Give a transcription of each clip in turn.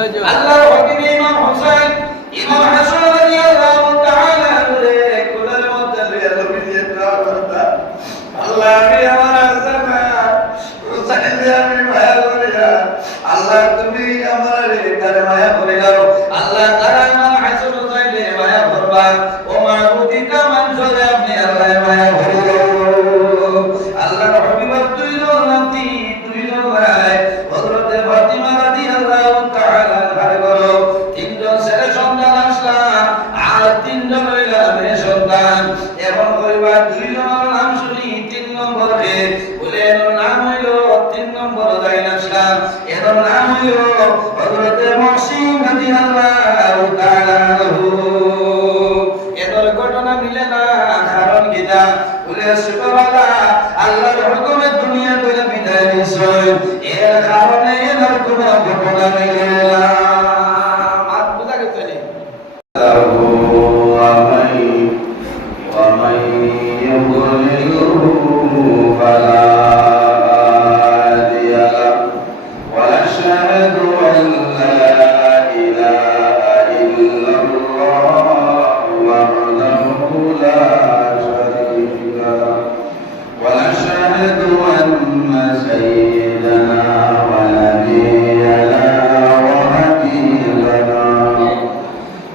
আল্লাহর হাবিব ইমাম হোসেন ইমাম হাসান রাদিয়াল্লাহু তাআলা এর কোলের মধ্যে লইয়া নবীজি প্রার্থনা আল্লাহ আমি আমার হাসান হোসেন আমি মায়া করিয়া আল্লাহ তুমি আমার এখানে মায়া করে দাও আল্লাহ তাআলা ইমাম হাসান হোসেন মায়া করবা ও মাহবুবিকা মানুষে আপনি আল্লাহ মায়া করে দাও আল্লাহর হাবিব দুইজন নাতি দুইজন ভাই হযরত ফাতিমা রাদিয়াল্লাহু তাআলা ঘরে বলো তিনজন ছেলে সন্তান আসলাম আর তিনজন হইল মেয়ে সন্তান এবং পরিবার দুইজনের নাম শুনি 3 নম্বরে বলে এর নাম হইল 3 নম্বর দাইন আসলাম এর নাম হইল হযরত মুহসিন রাদিয়াল্লাহু তাআলা এর ঘটনা মিলে না কারণ কিটা বলে সুবহানাল্লাহ আল্লাহর হুকুমে দুনিয়া কইরা বিদায় দিছে এর কারণে এর কোনো ঘটনা মিলে না মাত বুঝা গেছে নি ومن يضلله فلا هادي له ونشهد أن لا إله إلا الله وحده لا شريك له ونشهد أن سيدنا ونبينا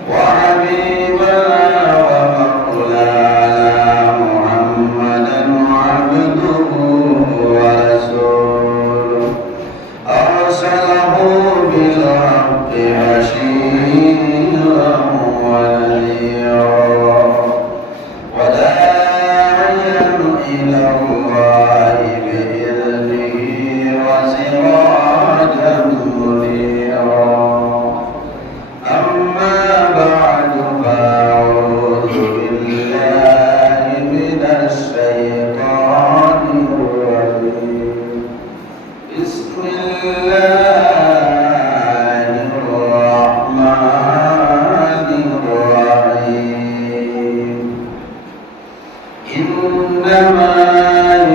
وحبيبنا ومولانا محمدا عبده ورسوله أرسله بالحق بشيرا ونذيرا وداعيا إلى الله بإذنه وسراجا منيرا أما بعد فأعوذ بالله من الشيطان الرجيم بسم الله الرحمن الرحيم إنما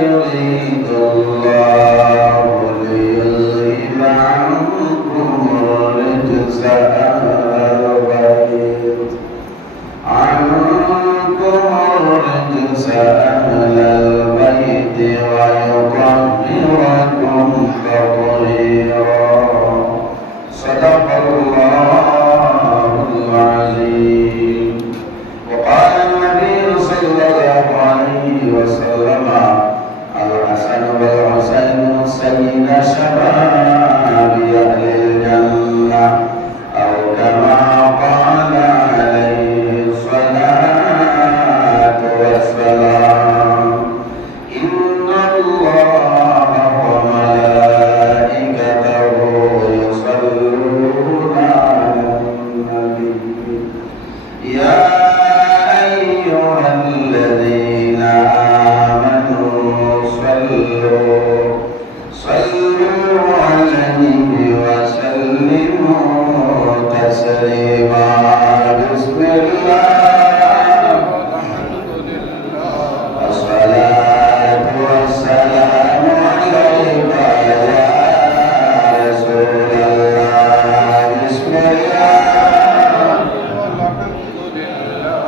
يريد الله ليذهب عنكم الرجس أهل البيت ويطهركم تطهيرا صدق الله العظيم وقال النبي صلى الله عليه وسلم الحسن والحسين سيد شباب أهل الجنة أو كما قال عليه الصلاة والسلام إن الله وملائكته يصلون على النبي يا أيها الذين آمنوا صلوا عليه وسلموا تسليما بسم الله والصلاة والسلام عليك يا رسول الله بسم الله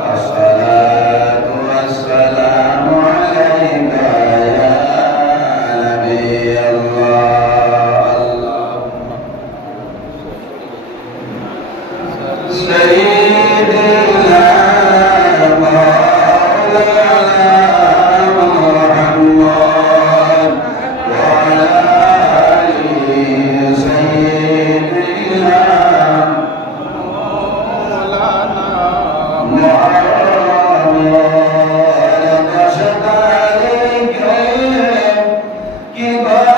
والصلاة والسلام عليك يا نبي الله سيدنا مولانا محمد وعلى آله سيدنا محمد أشهد عليك كبار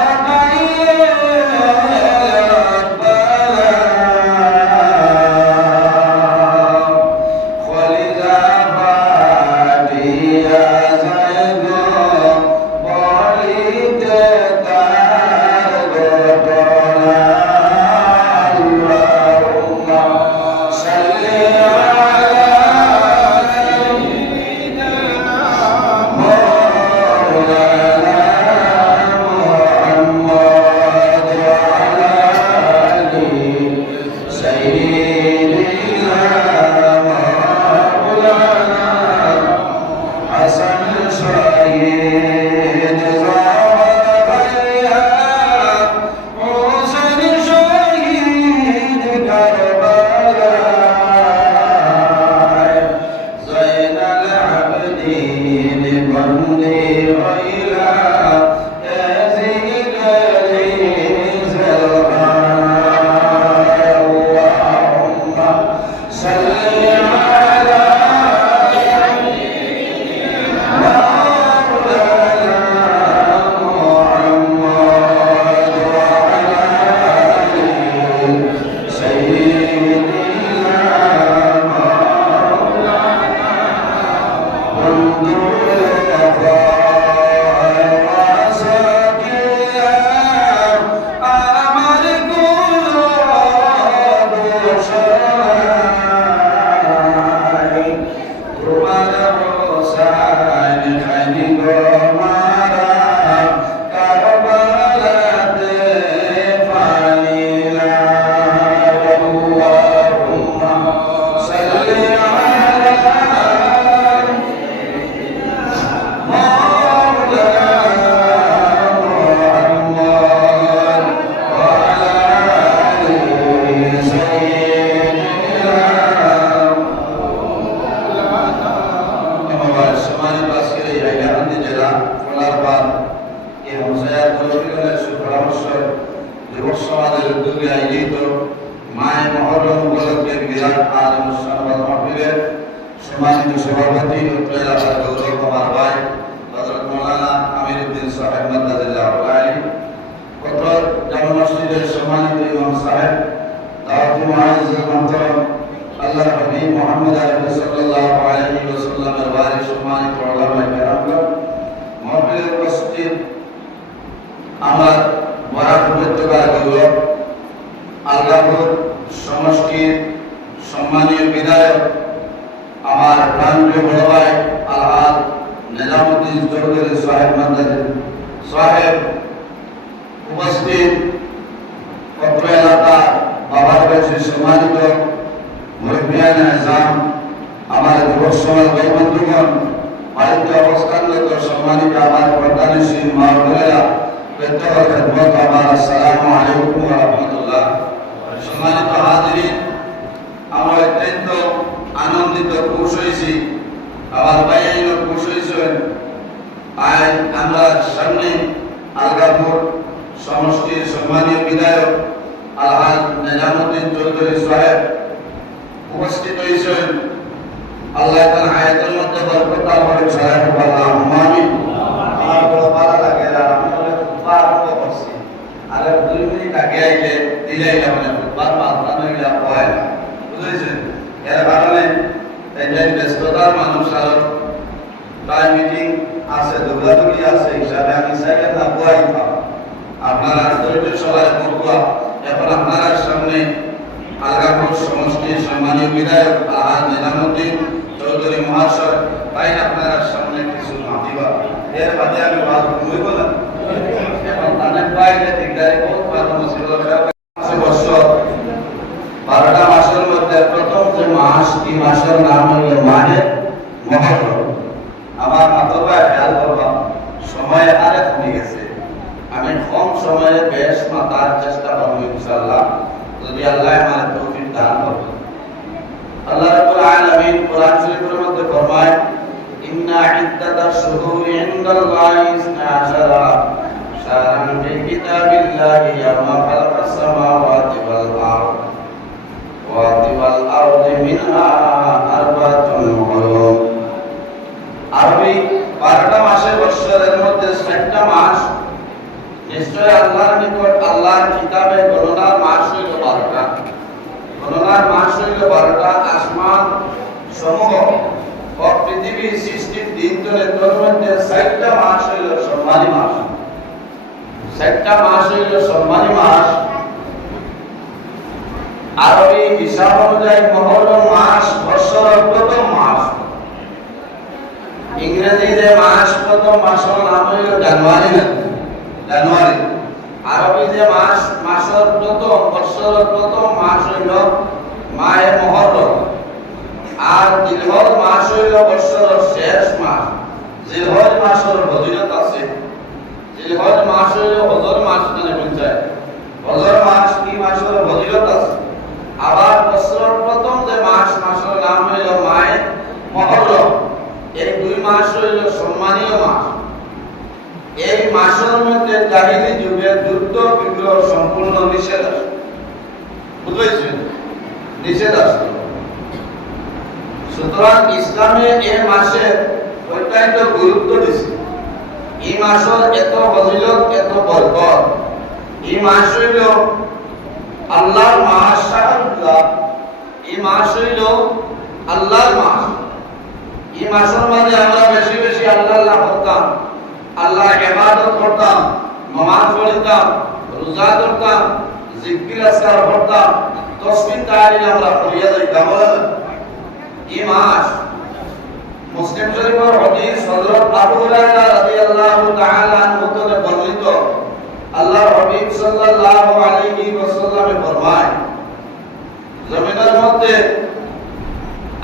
سيدنا مولانا حسن شهيد زكريا حسن شهيد كربلاء زين العابدين بندي وإلى يزيد عزيز الغاية اللهم صل على مولانا محمد وعلى آله سيدنا مولانا انظر الخير وسكيا أمر قلوب شرعي তোমার রোসান খানিগ মারা কারবালাতে ফানিলা আল্লাহুম্মা সাল্লি আলা مولانا محمد وعلى آله سيدنا আমার সমাজ বাসীর এই গান্ধী জেলা ফলারবাদ এই মজার তরফিকের সুপরামর্শ যুবক সমাজের উদ্যোগে আয়োজিত মায় মহরম উপলক্ষে বিরাট আয়োজন অনুষ্ঠান মাহফিলের সম্মানিত সভাপতি উত্তর এলাকার গৌরব কুমার ভাই হযরত মাওলানা আমির উদ্দিন সাহেব মাদ্দাজিল্লাহ আলাইহি কত জামা মসজিদের সম্মানিত ইমাম সাহেব দাওয়াতি মুআজ্জিজ মুহতারাম আল্লাহর হাবিব মুহাম্মদ আরবি সাল্লাল্লাহু আলাইহি ওয়াসাল্লামের ওয়ারিস সম্মানিত উলামা কিরামগণ মাহফিলে উপস্থিত আমার বরাক উপত্যকার গৌরব আল্লাহর সমষ্টির সম্মানীয় বিধায়ক আমার প্রাণপ্রিয় বড় ভাই আলহাজ নিজামুদ্দিন চৌধুরী সাহেব মাদ্দাজি সাহেব উপস্থিত পত্র এলাকা বাবার কাছে সম্মানিত মুরব্বিয়ান আযম আমার যুবক সমাজ ভাই বন্ধুগণ বাড়িতে অবস্থানরত সম্মানিত আমার প্রধানশীল মা বোনেরা প্রত্যেকের খেদমত আমার আসসালামু আলাইকুম ওয়া রাহমাতুল্লাহ। সম্মানিত হাজিরিন, আমরা অত্যন্ত আনন্দিত খুশ হয়েছি, আমার ভাইয়েরা খুশ হয়েছেন। আজ আমরা সামনে আলগাপুর সমষ্টির সম্মানীয় বিধায়ক আলহাজ নিজামুদ্দিন চৌধুরী সাহেব উপস্থিত হয়েছেন। আল্লাহ তাআলা আয়াতের মধ্যে বরকত দান করেন, সাহেব আল্লাহুম্মা আমিন। আমার বড় ভালো লাগে, আর আমি খুব করছি, আর 2 মিনিট আগে আইলে দিলাই মানে খুববার মাথা নইলা হয় না, বুঝেছেন? এর কারণে এই যে ব্যস্ততার মানুষ আর প্রায় মিটিং আছে, দৌড়াদৌড়ি আছে হিসাবে আমি চাইলে না বই পাব। আপনারা ধৈর্য সবাই বলবো। এখন আপনার সামনে আলগাপুর সমষ্টির সম্মানীয় বিধায়ক আলহাজ নিজামুদ্দিন চৌধুরী মহাশয় তাই আপনার সামনে কিছু মাতিবা, এর বাদে আমি ভালো বই বলেন। এখন তাদের বাইরে দিকদারি বহুত ভালো মুসিবত বছর 12টা মাসের মধ্যে প্রথম যে মাস, এই মাসের নাম হলো মাহে মুহররম। আমার মাতবা খেয়াল করবা, সময় আরে কমে গেছে, আমি কম সময়ে বেশ মাতার চেষ্টা করব ইনশাআল্লাহ, যদি আল্লাহ আমার তৌফিক দান করেন। আল্লাহ রাব্বুল আলামিন কোরআন শরীফের মধ্যে ফরমায়, ইন্না ইদ্দাতাশ শুহুরি ইনদাল্লাহি 12 শাহরান ফি কিতাবিল্লাহি ইয়াওমা খালাকাস সামাওয়াতি ওয়াল আরদি মিনহা আরবাতুন হুরুম। আরবি 12টা মাসের বছরের মধ্যে 7টা মাস নিশ্চয় আল্লাহর নিকট আল্লাহর কিতাবে গণনার মাস হইল 12টা। গণনার মাস হইল 12টা। আসমান সমূহ ও পৃথিবী সৃষ্টির দিন ধরে তোর মধ্যে 7টা মাস হইল সম্মানী মাস। 7টা মাস হইল সম্মানী মাস। আরবি হিসাব অনুযায়ী মুহররম মাস বছরের প্রথম মাস। ইংরেজি যে মাস প্রথম মাসের নাম হইল জানুয়ারি। আরবি যে মাস, মাসের প্রথম, বৎসরের প্রথম মাস হইল মাহে মুহররম, আর জিলহজ মাস হইল বৎসরের শেষ মাস। জিলহজ মাসের ফজিলত আছে। জিলহজ মাস হইল হজর মাস নামে পরিচিত। হজর মাস কি মাসের ফজিলত আছে। আবার বৎসরের প্রথম যে মাস, মাসের নাম হইল মাহে মুহররম। এই দুই মাস হইল সম্মানীয় মাস। এই মাসের মধ্যে জাহিলি যুগে যুদ্ধ বিগ্রহ সম্পূর্ণ নিষেধ আছে। বুঝেছেন? নিষেধ আছে। সুতরাং ইসলামে এই মাসে অত্যন্ত গুরুত্ব দিছে। এই মাসের এত ফজিলত, এত বরকত। এই মাস হইল আল্লাহর মাস, শাহরুল্লাহ। এই মাস হইল আল্লাহর মাস। এই মাসের মধ্যে আমরা বেশি বেশি আল্লাহ করতাম, আল্লাহ ইবাদত করতাম, নামাজ পড়তাম, রোজা করতাম, জিকির আজকার করতাম, তাসবিহ তাহলিল আমরা পড়িয়া যাইতাম। এই মাস মুসলিম শরীফের হাদিস হযরত আবু হুরায়রা রাদিয়াল্লাহু তাআলা আনহু থেকে বর্ণিত। আল্লাহর হাবিব সাল্লাল্লাহু আলাইহি ওয়াসাল্লাম ফরমায়, জমিনের মধ্যে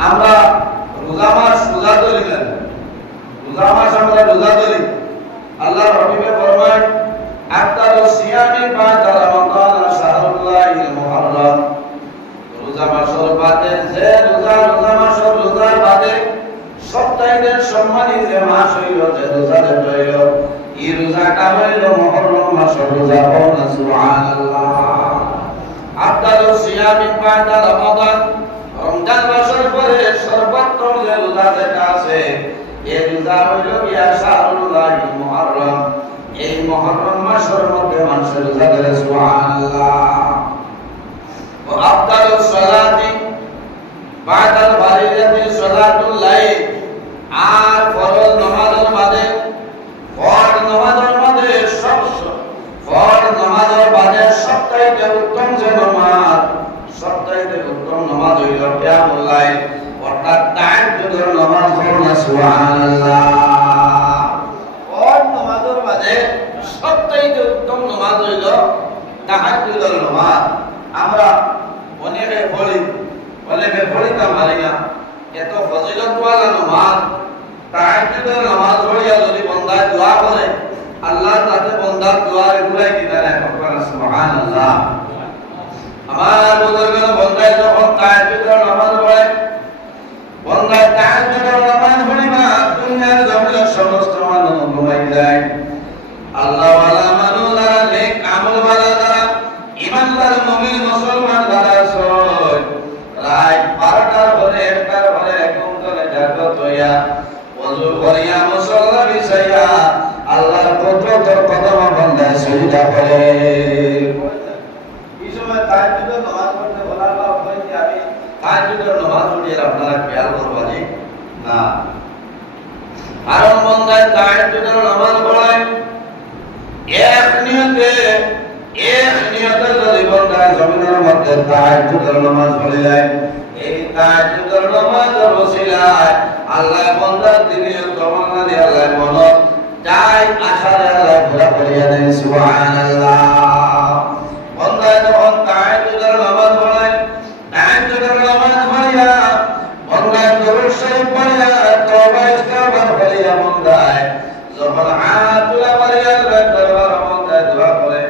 আমরা রোজা মাস রোজা ধরি না, রোজা মাস আমরা রোজা ধরি। আল্লাহর হাবিব ফরমায়, আফতারু সিয়ামি বা'দা রমাদান শাহরুল্লাহিল মুহররম। রোজা মাসের বাদে যে রোজা মাসের রোজার বাদে সবচাইতে সম্মানী যে মাস হইল, যে রোজা হইল, এই রোজাটা হইল মুহররম মাসের রোজা। বলুন সুবহানাল্লাহ। আফতারু সিয়ামি বা'দা রমাদান, রমজান মাসের পরে সর্বোত্তম যে রোজা যেটা আছে, এই রোজা হইল ইয়া শাহরুল্লাহিল মুহররম। এই মুহররম মাসের মধ্যে মানুষের রোজা করে। সুবহানাল্লাহ। ওয়া আফদালুস সালাতি বা'দাল ফারিদাতি সালাতুল লাইল। আর ফরজ নামাজের বাদে, ফরজ নামাজের বাদে ফরজ নামাজের বাদে সবচাইতে উত্তম যে নামাজ, সবচাইতে উত্তম নামাজ হইল কিয়ামুল লাইল, অর্থাৎ তাহাজ্জুদের নামাজ। পড়ুন সুবহানাল্লাহ। ফরজ নামাজের বাদে সবচাইতে উত্তম নামাজ হইল তাহাজ্জুদের নামাজ। আমরা অনেকে পড়িতে পারি না। এত ফজিলতওয়ালা নামাজ, তাহাজ্জুদের নামাজ পড়িয়া যদি বান্দা দোয়া করে, আল্লাহ তাতে বান্দার দোয়া ঘুরাই দিতে রাখে। সুবহানাল্লাহ। আমার বুজুর্গরা বান্দায় যখন তাহাজ্জুদের নামাজ পড়ে, বান্দায় তাহাজ্জুদের নামাজ পড়িবা, দুনিয়ার জমিনের সমস্ত মানুষ ঘুমাই যায়। আল্লাহ ওয়ালা মানুষ যারা, নেক আমলওয়ালা যারা, ইমানদার মুমিন মুসলমান যারা সয়, রাত 12টার পরে 1টার পরে কুমতলে জাগ্রত হইয়া ওযু করিয়া মুসল্লা বিছাইয়া আল্লাহর কুদরতের কদম বান্দায় সিজদা করে। এই সময় তাহাজ্জুদের নামাজ পড়তে বলার বাপ হইছে, আমি তাহাজ্জুদের নামাজ পড়িয়ে আপনারা খেয়াল করবেন না। কারণ বান্দায় তাহাজ্জুদের নামাজ পড়ে এক নিয়তে যদি বান্দা জমিনের মধ্যে তাহাজ্জুদের নামাজ পড়ে যায়, এই তাহাজ্জুদের নামাজের ওসিলায় আল্লাহ বান্দার দিনে তমান্না দিয়ে আল্লাহ মনত চাই আশারে আল্লাহ পুরা করিয়া দেন। সুবহানাল্লাহ। বান্দা যখন তাহাজ্জুদের নামাজ পড়ে, তাহাজ্জুদের নামাজ পড়িয়া বান্দা দরুদ শরীফ পড়িয়া তওবা ইস্তিগফার করিয়া বান্দা যখন হাত তুলে পড়িয়া দরবার বান্দা দোয়া করে,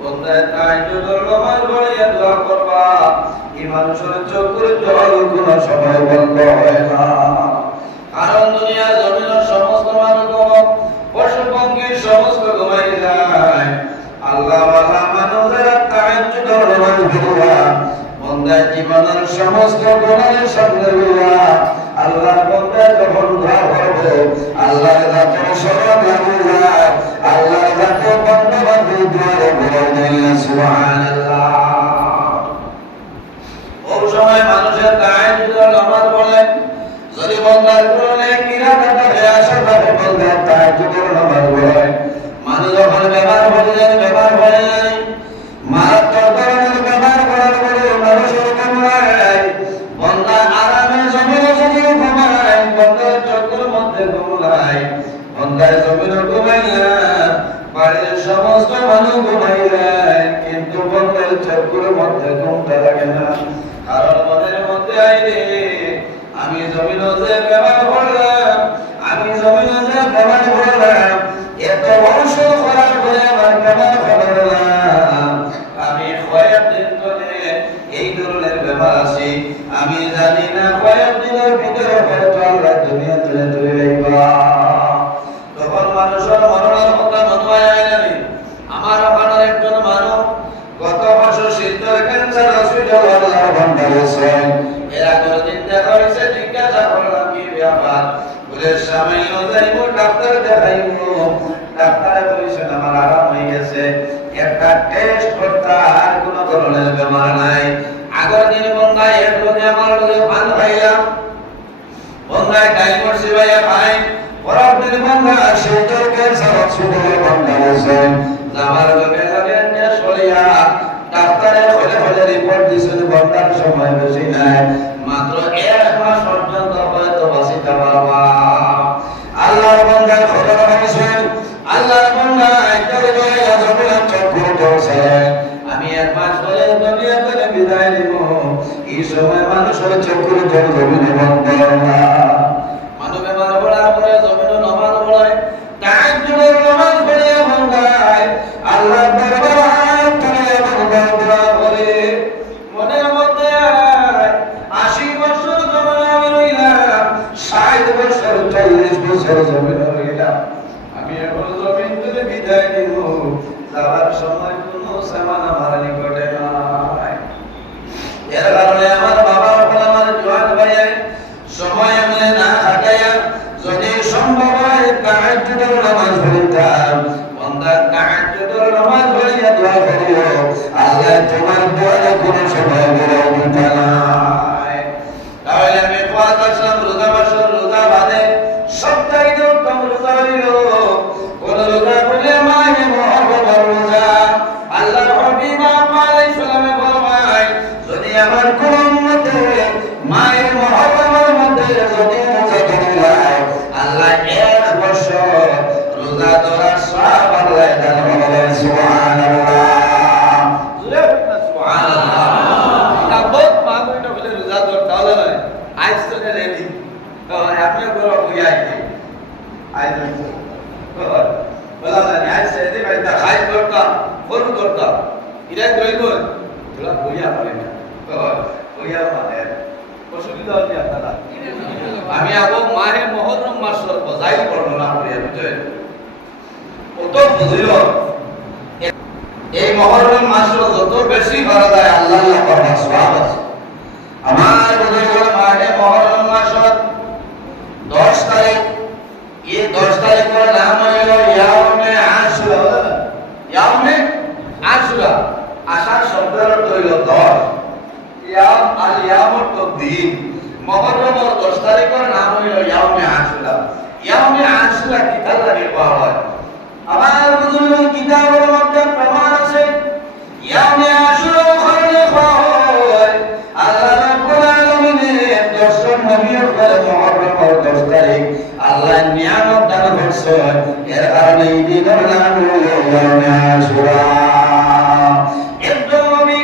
বান্দা তাহাজ্জুদের নামাজ পড়িয়া দোয়া করবা, এই মানুষের চোখের জল কোনো সময় বন্ধ হয় না। কারণ দুনিয়ার জমিনের সমস্ত মানুষ, পশু পক্ষী সমস্ত ঘুমাই যায়। আল্লাহ ওয়ালা মানুষেরা তাহাজ্জুদের নামাজ পড়িয়া বান্দা জীবনের সমস্ত গুনাহের সামনে লইয়া আল্লাহর বান্দা যখন দোয়া করবে, আল্লাহর কাছে শরণ লইয়া আল্লাহর কাছে বান্দা বান্দী দোয়ারে ভরে দেন। সুবহানাল্লাহ। ওই সময় মানুষের তাহাজ্জুদের নামাজ পড়ে যদি বান্দার কোরআনে কিরাত হয়ে আসে, তবে বান্দা তাহাজ্জুদের নামাজ পড়ে। মানুষ যখন বেমার হয়ে যায়, মারাত্মক ধরনের বেমার করার পরে মানুষের ঘুমায়, বান্দা আরামে জমিনে যদি ঘুমায়, বান্দার চোখের মধ্যে ঘুমায়, বান্দার জমিনে ঘুমাইয়া বাড়ির সমস্ত মানুষ ঘুমাই জমিন যে ব্যবহার করলাম, আমি জমিন যে ব্যবহার করলাম, এত বংশ করার পরে আমার ব্যবহার করলাম, আমি কয়েকদিন ধরে এই ধরনের ব্যবহার আছি, আমি জানি না কয়েকদিনের ভিতরে হয়তো আল্লাহ দুনিয়া তুলে তুলে লইবা। তখন মানুষের মরণের কথা মনে হয় জানি। আমার ওখানে একজন মানুষ গত বছর শীতের ক্যান্সার হসপিটাল আল্লাহ ভান্ডার হয়েছেন। এরা কোনদিন দেখা হয়েছে, জিজ্ঞাসা করলাম কি ব্যাপার, বলে সামান্য যাইব ডাক্তার দেখাইব। ডাক্তারে বলেছেন আমার আরাম হয়ে গেছে, একটা টেস্ট করতে আর কোন ধরনের বেমার নাই। আগের দিন বন্ধায় এর লোকে আমার লোকে পান খাইলাম, বন্ধায় ডাইমর সিবাইয়া খাই, পরের দিন বন্ধায় শীতের ক্যান্সার হসপিটালে ভান্ডার হয়েছেন। যাবার লোকে লোকে টেস্ট করিয়া ডাক্তারে হলে হলে রিপোর্ট দিয়েছেন বন্ধার সময় বেশি নাই, মাত্র 1 মাস পর্যন্ত হয়তো বাঁচিতে পারবা। আল্লাহর বান্দার খবর হয়েছেন, আল্লাহর বান্দা একবার গিয়ে জমিনে চক্র করছেন, আমি 1 মাস পরে দুনিয়া থেকে বিদায় নিব। এই সময় মানুষের চক্র জমিনে বন্ধ না, মানুষ বেমার পড়ার পরে জমিনে নামাজ পড়ে, তাহাজ্জুদের নামাজ পড়ে বন্দায় আল্লাহ দরবারে তুলে বন্দা বলে মনের মধ্যে 80 বছর জমিনে আমি রইলাম, 60 বছর 40 বছর জমিনে রইলাম, আমি এখন জমিন থেকে বিদায় নিব। যাওয়ার সময় কোনো সামান আমার নিকটে নাই। এর কারণে আমার বাবা বলে আমার জোয়ান ভাইয়া সময় আমি না থাকাইয়া যদি সম্ভব হয় তাহাজ্জুদের নামাজ পড়িতাম। বান্দা তাহাজ্জুদের নামাজ পড়িয়া দোয়া করিও, আল্লাহ তোমার দোয়া কোনো সময় বিরত দিতে নাই। তাহলে আমি দোয়া করলাম রোজা মাসের রোজা বাদে সপ্তাহে উত্তম রোজা হইল কোন রোজা বলে মাহে মুহররমের রোজা। আল্লাহ হাবিব আলাইহিস সালামে ফরমায়, যদি আমার কোন উম্মতে মাহে মুহররমের মধ্যে যদি রোজা ধরে যায়, আল্লাহ 1 বছর রোজা ধরার সওয়াব আল্লাহ দান করবেন। সুবহানাল্লাহ, জোরে বলুন সুবহানাল্লাহ। এটা বহুত মাগুইটা বলে রোজা ধরতে হলো না, আজ তো রেডি তো আপনি বড় হয়ে আইছে আজ তো বলা না আজ সেদি বাইতা খাই করতা ফোন করতা ইরা কইব তোরা বইয়া পারে না তো বইয়া মানে অসুবিধা হচ্ছে আপনারা। আমি আবো মাহে মুহররম মাসের বজাই বর্ণনা করি বুঝছেন, কত ফজিলত এই মুহররম মাসের যত বেশি করা যায় আল্লাহ পাক সওয়াব আছে। আমার বুজুর্গ মাহে মুহররম মাসের 10 তারিখ, এই 10 তারিখের নাম হলো ইয়াউমে আশুরা। ইয়াউমে আশুরা আশার শব্দের অর্থ হলো 10, ইয়াম আল ইয়ামুত তকদির। মুহররমের 10 তারিখের নাম হলো ইয়াউমে আশুরা। ইয়াউমে আশুরা কিতাব লাগে পাওয়া হয়। আমার বুজুর্গ কিতাবের মধ্যে প্রমাণ আছে ইয়াউমে আশুরা ওখানে পাওয়া হয়। আল্লাহ রাব্বুল আলামিনের 10 নবীর পরে মুহররমের 10 তারিখ আল্লাহ নিয়ামত দান করেছেন, এর কারণে এই দিনের নাম হলো ইয়াউমে আশুরা। একজন নবী,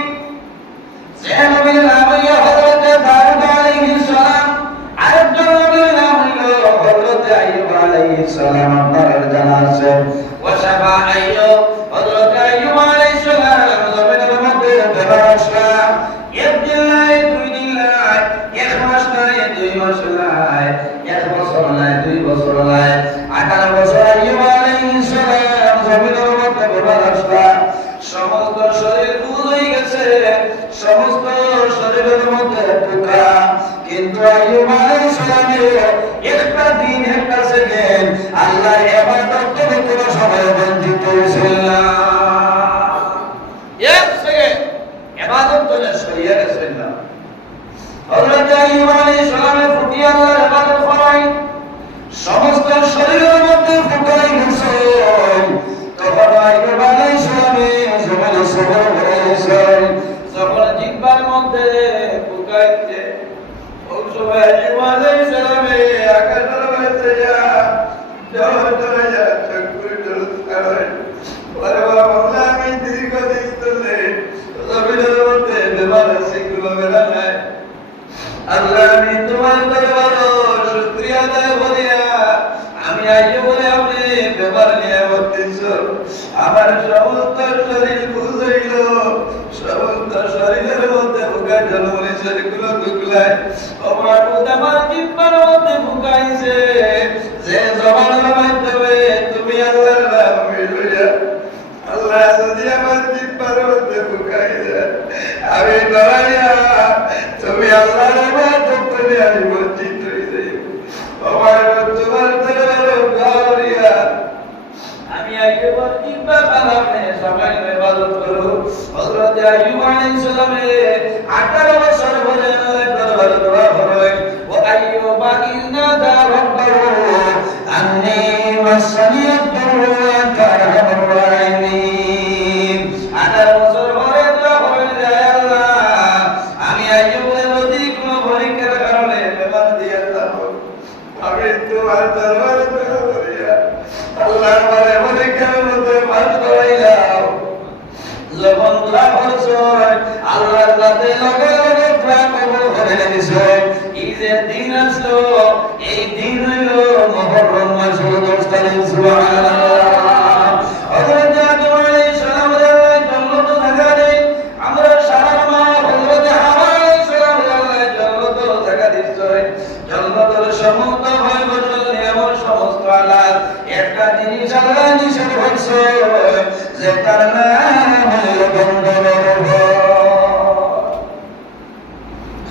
যে নবীর নাম হলো হযরত দাউদ আলাইহিস সালাম, আরেকজন নবীর নাম হলো হযরত আইয়ুব আলাইহিস সালাম। আপনারা জানা আছে ওয়াসাবা আইয়ুব, হযরত আইয়ুব আলাইহিস সালাম জমিনের মধ্যে বেবার আসলাম, একদিন নাই, 2 দিন নাই, 1 মাস নাই, 2 মাস নাই, 1 বছর নাই, 2 বছর নাই, 18 বছর আইয়ুব আলাইহিস সালাম জমিনের মধ্যে বেবার আসলাম। সমস্ত শরীর বুঝ হয়ে গেছে, সমস্ত শরীরের মধ্যে পোকা, কিন্তু আইয়ুব আলাইহিস সালামের একটা দিন একটা সেকেন্ড আল্লাহ ইবাদত থেকে কোনো সময় বঞ্চিত ছিল না। এক সেকেন্ড ইবাদত করে সরিয়ে গেছেন না। হযরত আইয়ুব আলাইহিস সালামের প্রতি আল্লাহর ইবাদত করাই সমস্ত শরীরের মধ্যে পোকা গেছে। তখন আইয়ুব আলাইহিস সালামের জীবনে সবর হয়েছে, যখন জিহ্বার মধ্যে পোকাইতে ওই সময় আইয়ুব আলাইহিস সালামে আকাশের মধ্যে যা জোরে যা চকুর দরকার ওরে বাবা আমি দীর্ঘদিন ধরে জমিনের মধ্যে বেমার আছি, কোনো বেলা নাই। আল্লাহ আমি তোমার দরবারে ফুকায় জনমনিষের গুলো দুগলায় আমার বুধ আমার জিব্বার মধ্যে ফুকাইছে যে জবানের মাধ্যমে তুমি আল্লাহর নাম লইয়া আল্লাহ যদি আমার জিব্বার মধ্যে ফুকাইছে আমি ডরাইয়া তুমি আল্লাহর ইবাদত করে আমি বঞ্চিত হয়ে যাই আমার তোমার দরবারে গাওরিয়া আমি আইয়ুবের জিব্বা কালামে সবাই ইবাদত করো হযরত আইয়ুব আলাইহিস সালামের 18 বছর বয়সে দরবারে দোয়া করে ও আইয়ুব ইন্নাদা রাব্বাহু আন্নী মাসানিয়াদ দুরু ওয়া আনতা আরহামুর রাহিমিন 18 বছর বয়সে দোয়া করে আল্লাহ আমি আইয়ুবের প্রতি কোনো পরীক্ষার কারণে বেমার দিয়ে যাব আমি তোমার দরবারে দোয়া করিয়া আল্লাহর বলে পরীক্ষার মধ্যে পাস করাইলাম যখন দোয়া করছো আল্লাহর কাছে লগে লগে দোয়া কবুল করে নিছে এই যে দিন আসলো এই দিন হইলো মুহররম মাসের 10 তারিখ সুবহানাল্লাহ হযরত আদম আলাইহিস সালামের জন্নত জায়গায় আমরা সারা মা হযরত হাওয়া আলাইহিস সালামের জন্নত জায়গা দিছে জন্নতের সমস্ত হয় বদল নিয়ম সমস্ত আলাদা একটা জিনিস আল্লাহ নিষেধ করছে যে তার নাম হলো বন্ধনের ঘর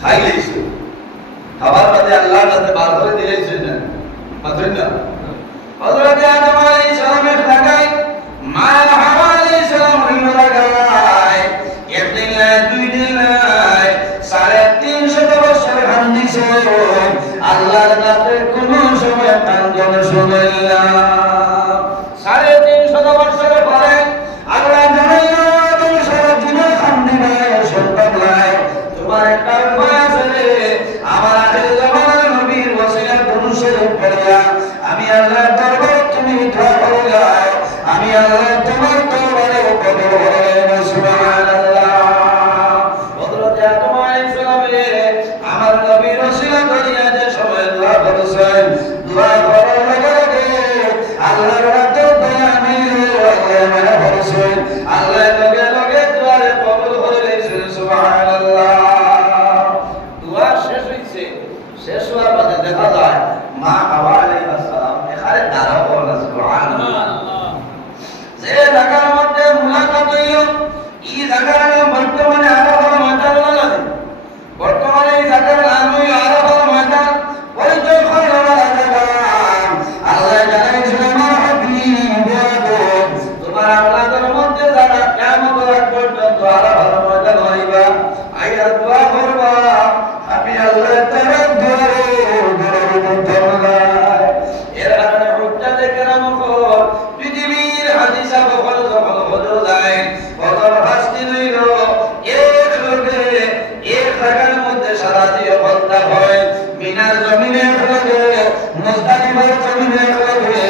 খাইলেছে খাবার বাদে আল্লাহর কাছে বার করে দিলেছে না পাথর না হযরত আদম আলাইহিস সালামের লাগায় মা হাওয়া আলাইহিস সালামের লাগায় একদিন না দুই দিন না 350 বছর কান্দিছে আল্লাহর কাছে কোনো সময় কান্দন শুনাইলা 350 বছর পরে আল্লাহ জানাইলো তুমি সারা জীবন কান্দি না সন্তান নাই তোমার একটা উপায় আছে আমার আখির জামানার নবীর ওসিলা দুরূদের পড়িয়া আমি আল্লাহর দরবারে তুমি দোয়া করিলা আমি আল্লাহ তোমার দরবারে কবুল করে সুবহানাল্লাহ হযরত আদম আলাইহিস সালামের আমার নবীর ওসিলা করিয়া যে সময় দোয়া করেছেন দোয়া করার লগে লগে আল্লাহর রাতে দোয়া নিয়ে আল্লাহ করেছেন আল্লাহ লগে লগে দোয়ারে কবুল করে দিয়েছেন সুবহানাল্লাহ দোয়া শেষ হইছে শেষ হওয়ার বাদে দেখা যায় মা হাওয়া আলাইহিস সালাম এখানে দাঁড়াও বলেন সুবহানাল্লাহ যে জায়গার মধ্যে মুলাকাত হইল এই জায়গার নাম বর্তমানে আরাফার ময়দান লাগে বর্তমানে এই জায়গার নাম হইল আরাফার ময়দান পরিচয় করার জায়গা আল্লাহ জানাইছেন আমার হাবিব তোমার আওলাদের মধ্যে যারা কিয়ামত রাত পর্যন্ত আরাফার ময়দান হইবা আইয়া দোয়া করবা আমি আল্লাহ তাআলা দোয়ারে ধন্যবাদ এর কারণে হুজ্জাতে কেরাম পৃথিবীর হাদিসা বহল যখন হলো যায় বদর হাসতি হইল এক লোকে এক জায়গার মধ্যে সারা দিয়ে বলতা হয় মিনার জমিনে এক লোকে মুজদালিফার জমিনে এক লোকে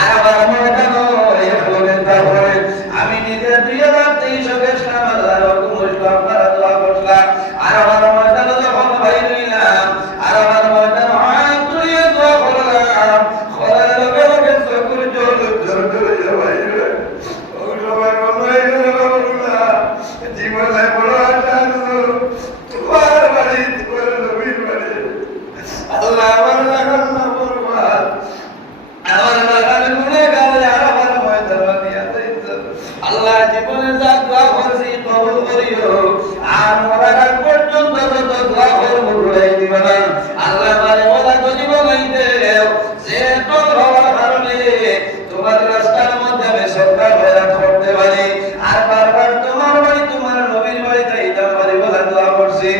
আরাফার ময়দানও এক লোকে তা হয় আমি নিজে 2023 সালে আল্লাহর হুকুম হইল আপনারা দোয়া করলাম আরাফার ময়দানে যখন বাইর হইলাম আরাফার ময়দান হাত তুলিয়ে দোয়া করলাম করার লগে লগে চকুর জল জল জল বাইর ও সবাই বলাই না জীবনে বড় আশা তোমার বাড়ি তোমার নবীর বাড়ি আল্লাহ আমার লাগাল না বরবাদ আমার লাগাল গুনে গালে আরাফার ময়দান দিয়া যাইতো আল্লাহ জীবনে যা দোয়া করছি কবুল করিও আর মরার পর্যন্ত যত দোয়া করব ঘুরাই দিবা না আল্লাহ মানে ওলা গনি বলাইতে যে তোর হওয়ার কারণে তোমার রাস্তার মধ্যে আমি সরকার হয়রান করতে পারি আর বারবার তোমার বাড়ি তোমার নবীর বাড়ি যাইতাম পারি বলা দোয়া করছি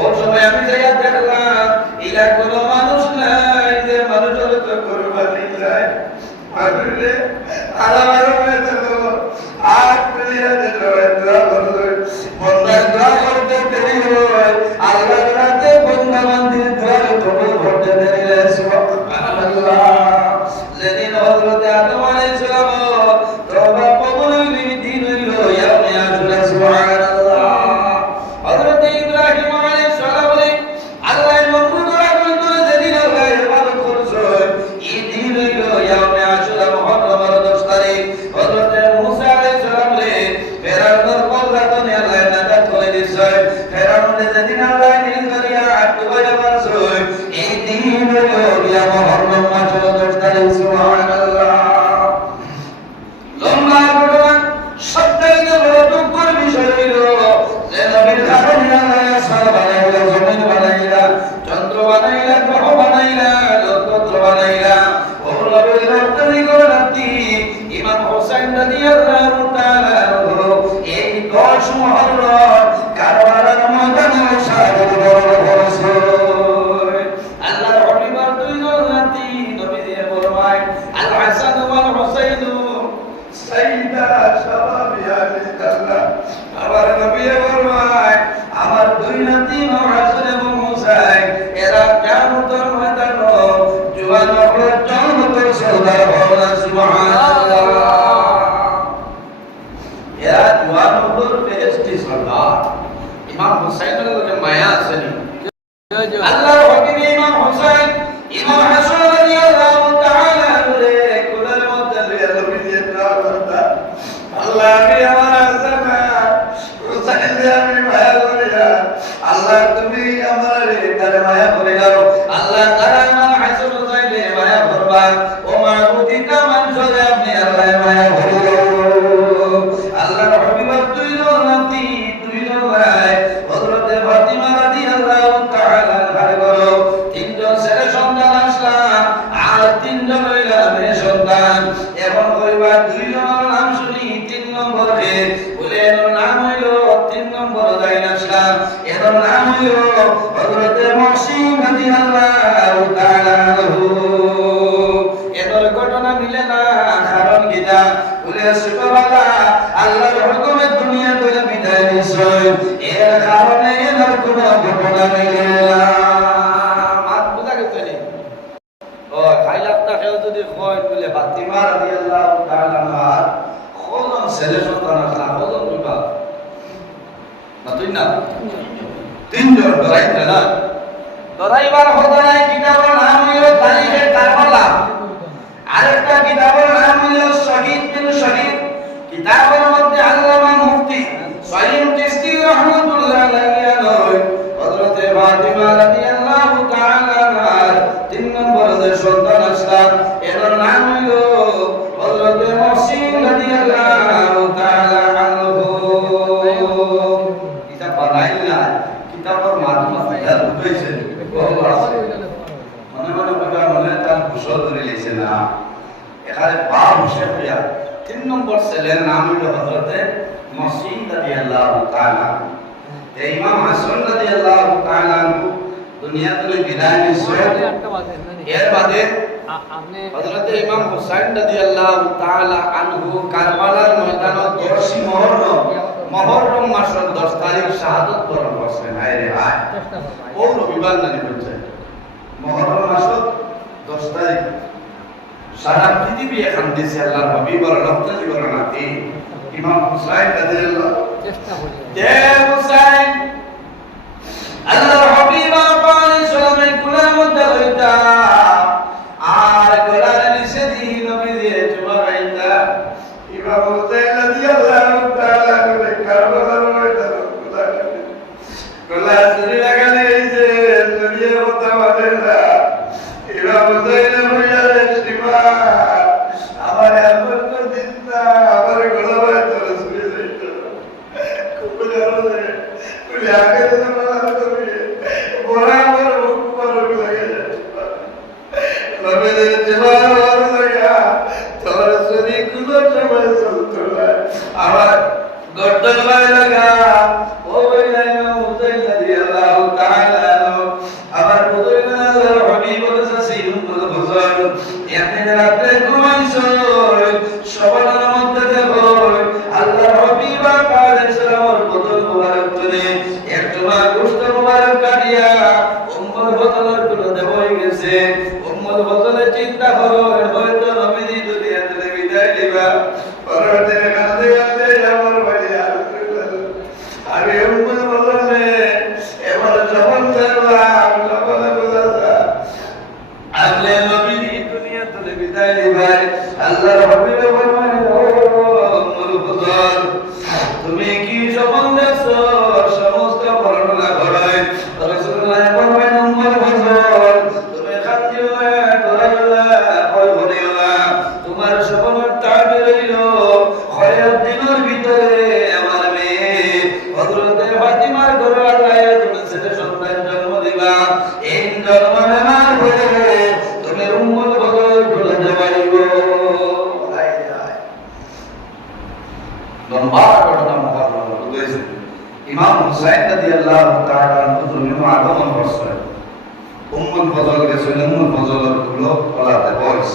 ওই সময় আমি যাইয়া দেখলাম ইলা কোনো মানুষ নাই যে মানুষের তো কুরবানি নাই মানুষে আলাদা হয়ে গেল আর প্রিয়া দিল দোয়া করলো বন্দার দোয়া করতে দেরি হয় আল্লাহর রাতে বন্দা মন্দির দোয়া কবুল করতে দেরি হয় সুবহানাল্লাহ যেদিন হযরত আদম আলাইহিস সালাম তওবা কবুল হইল দিন হইল ইয়াউমে আশুরা সুবহানাল্লাহ হযরত ইব্রাহিম আলাইহিস সালাম আল্লাহর মনজুর দোয়া করতে যেদিন আল্লাহ নীল দরিয়া ডুবাইয়া মারছই এই দিন হলো গিয়া মুহররম মাসের 10 তারিখ সুবহানাল্লাহ লম্বা ঘটনা সবচাইতে বড় দুঃখের বিষয় হইল যে নবীর কারণে আল্লাহ আসমান বানাইলা জমিন বানাইলা চন্দ্র বানাইলা গ্রহ বানাইলা নক্ষত্র বানাইলা ও নবীর রক্তনি গোলাতি ইমাম হোসেন রাদিয়াল্লাহু তাআলা এই 10 মুহররম কারবালার ময়দানে শাহাদাত বরণ করেছে আল্লাহর হাবিবের দুইজন নাতি নবী দিয়ে ফরমায় আল হাসান ওয়াল হুসাইন সাইয়্যিদা শাবাবি আহলি জান্নাহ আমার নবী ফরমায় আমার দুই নাতি হাসান এবং হুসাইন এরা কিয়ামতের ময়দানে জওয়ান হয়ে জান্নাতের সওদার হবে সুবহানাল্লাহ এরা জওয়ান হয়ে বেহেশতি সরদার ইমাম হুসাইনের লগে মায়া আছে আল্লাহর হাবিব ইমাম হুসাইন ইমাম হাসান রাদিয়াল্লাহু তাআলা এর কোলের মধ্যে লইয়া নবী দিয়ে প্রার্থনা আল্লাহ আমি আমার আসামা হুসাইন আমি মায়া করিয়া আল্লাহ তুমি আমার এখানে মায়া করে দাও আল্লাহ তাআলা ইমাম হাসান হুসাইনে মায়া করবা ও মাবুদিকা মানুষে আপনি আল্লাহ মায়া করে দাও আল্লাহর হাবিবের দুইজন নাতি দুইজন ভাই হযরত ফাতিমা রাদিয়াল্লাহু তাআলা ঘরে গলো তিনজন ছেলে সন্তান আসলাম আর তিনজন হইলা মেয়ে সন্তান এবং কইবা দুইজনের নাম শুনি 3 নম্বরে বলে এর নাম হইল 3 নম্বর দাইন আসলাম এর নাম হইল হযরত মুহসিন রাদিয়াল্লাহু তাআলা এর ঘটনা মিলে না কারণ কিটা বলে ছোটবেলা আল্লাহর হুকুমে দুনিয়া থেকে বিদায় নিছে এর কারণে এর কোনো ঘটনা মিলে না মাত বুঝা গেছে নি ও খাইলাফতা কেউ যদি কয় বলে ফাতিমা রাদিয়াল্লাহু তাআলা আর কোন ছেলে সন্তান আসলা কোন বিবাহ না তুই না তিনজন ধরাইতে না ধরাইবার কথা নাই কিতাবের নাম হইল তারিখে কারবালা আরেকটা কিতাবের নাম হইল শহীদ বিন শহীদ কিতাবের মধ্যে আল্লামা মুফতি সাইয়্যিদ চিশতি রাহমাতুল্লাহ আলাইহি হযরত ফাতিমা রাদিয়াল্লাহু তাআলা আর 3 নম্বর যে সন্তান আসলাম এর নাম হইল হযরত মুহসিন রাদিয়াল্লাহু তাআলা আনহু কিতাব বানাইলা কিতাবের মাধ্যমে বুঝাইছে মনে মনে কথা মনে তার কুশল ধরে লিখছে না এখানে বাপ হিসেবে হইয়া 3 নম্বর ছেলের নাম হইল হযরত মুহসিন রাদিয়াল্লাহু তাআলা এই ইমাম হাসান রাদিয়াল্লাহু তাআলা দুনিয়া থেকে বিদায় নিছে এর বাদে আপনি হযরত ইমাম হুসাইন রাদিয়াল্লাহু তাআলা আনহু কারবালার ময়দানে 10 মুহররম মাসের 10 তারিখ শাহাদাত বরণ করছেন আরে ভাই ও রবিবার নানি বলছে মুহররম মাসের 10 তারিখ সারা পৃথিবী এখন দিছে আল্লাহর হাবিবের রক্ত জীবন নাতি ইমাম হুসাইন রাদিয়াল্লাহু চেষ্টা করি জে হুসাইন আল্লাহর হাবিব আলাইহিস সালামের কুলের মধ্যে লইতা আর গলার নিচে দি নবী দিয়ে চুমা খাইতা ইমাম হুসাইন রাদিয়াল্লাহু তাআলা বলে কারবালার ময়দানে গলা ধরে লাগালে যে দুনিয়া কথা বলে না ইমাম হুসাইন বলে শিবা আমার এমন তো দিন না আমার গলা ভাই তোর শুয়ে যাইতো খুব জানো রে তুই আগে তো না করবি বড়া আমার মুখ মারো লাগে নবী যে জীবন মারো লাগা তোর শরীর গুলো সময় চলতো না আমার গর্দন ভাই লাগা ও ভাই ইমাম হুসাইন রাদিয়াল্লাহু তাআলা আমার বুঝইনা আল্লাহর হাবিব বলেছে সিরুল হুসাইন একদিন রাতে ঘুমাইছো সবার মধ্যে দেখো আল্লাহর হাবিব আলাইহিস সালামের বদল মুবারক করে একজমা গোশত মুবারক কাটিয়া উম্মুল বদলের গুলো দেবই গেছে উম্মুল বদলে চিন্তা করো হয়তো নবীজি দুনিয়া থেকে বিদায় দিবা পরবর্তীতে কাঁদতে কাঁদতে আমার বাড়ি আমি উম্মুল বদলে এবার যখন দেখলাম যখন বুঝলাম আল্লাহ নবীজি দুনিয়া থেকে বিদায় দিবাই আল্লাহর হাবিব বলেন ও উম্মুল বদল তুমি কি স্বপ্ন দেখছো সমস্ত বর্ণনা করেন আগমন করছে উম্মুল ফজল গেছে উম্মুল ফজলের গুলো বলাতে বয়স